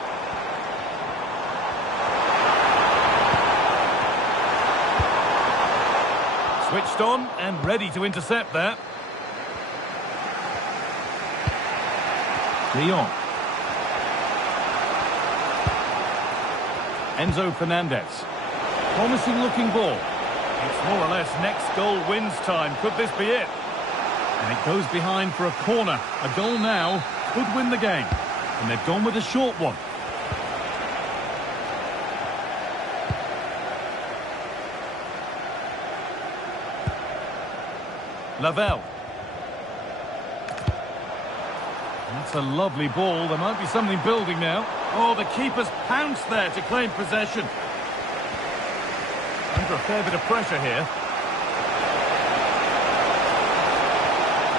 Switched on and ready to intercept there. De Jong. Enzo Fernandez. Promising looking ball. It's more or less next goal wins time. Could this be it? And it goes behind for a corner. A goal now could win the game. And they've gone with a short one. Lavelle. That's a lovely ball. There might be something building now. Oh, the keeper's pounced there to claim possession. Under a fair bit of pressure here.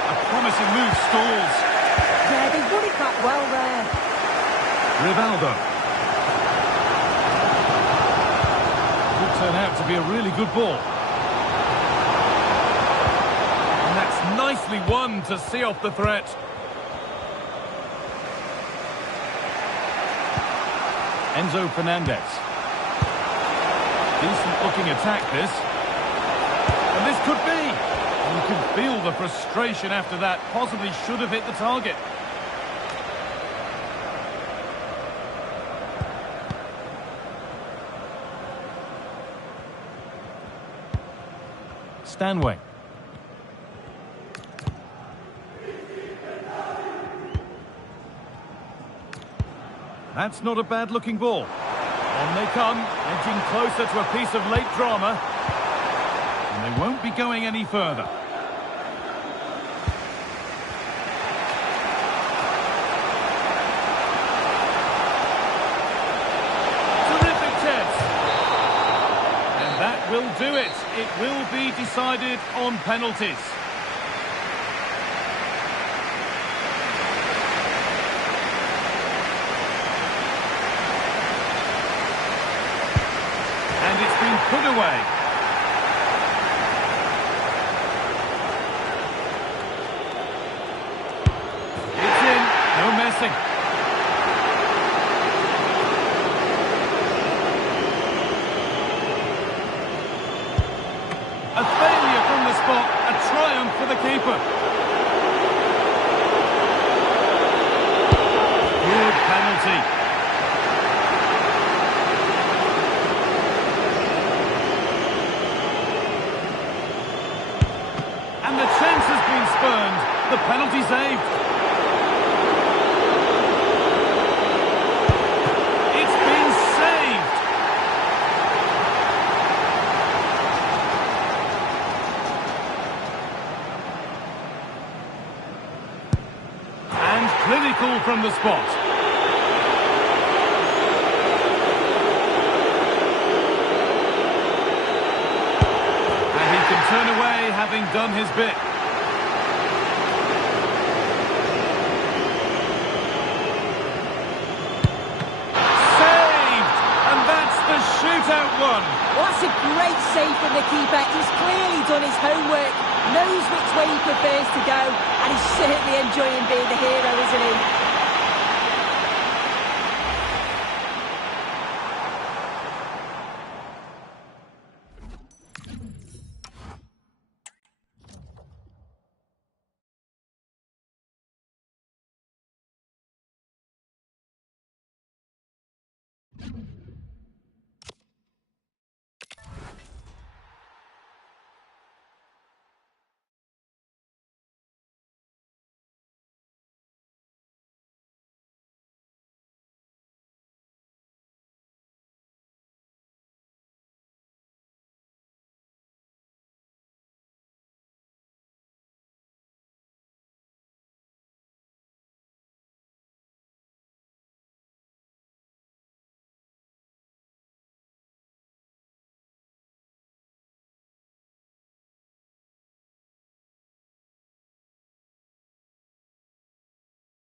A promising move stalls. Yeah, they won it back well there. Rivaldo. Could turn out to be a really good ball. Nicely won to see off the threat. Enzo Fernandez. Decent looking attack this. And this could be. You can feel the frustration after that. Possibly should have hit the target. Stanway. That's not a bad-looking ball. On they come, edging closer to a piece of late drama. And they won't be going any further. it will be decided on penalties. And it's been put away. It's in. No messing. A failure from the spot. A triumph for the keeper. Good penalty. And the chance has been spurned. The penalty saved. It's been saved. And clinical from the spot. And he can turn away having done his bit. Saved! And that's the shootout one. Well, that's a great save from the keeper. He's clearly done his homework, knows which way he prefers to go, and he's certainly enjoying being the hero, isn't he?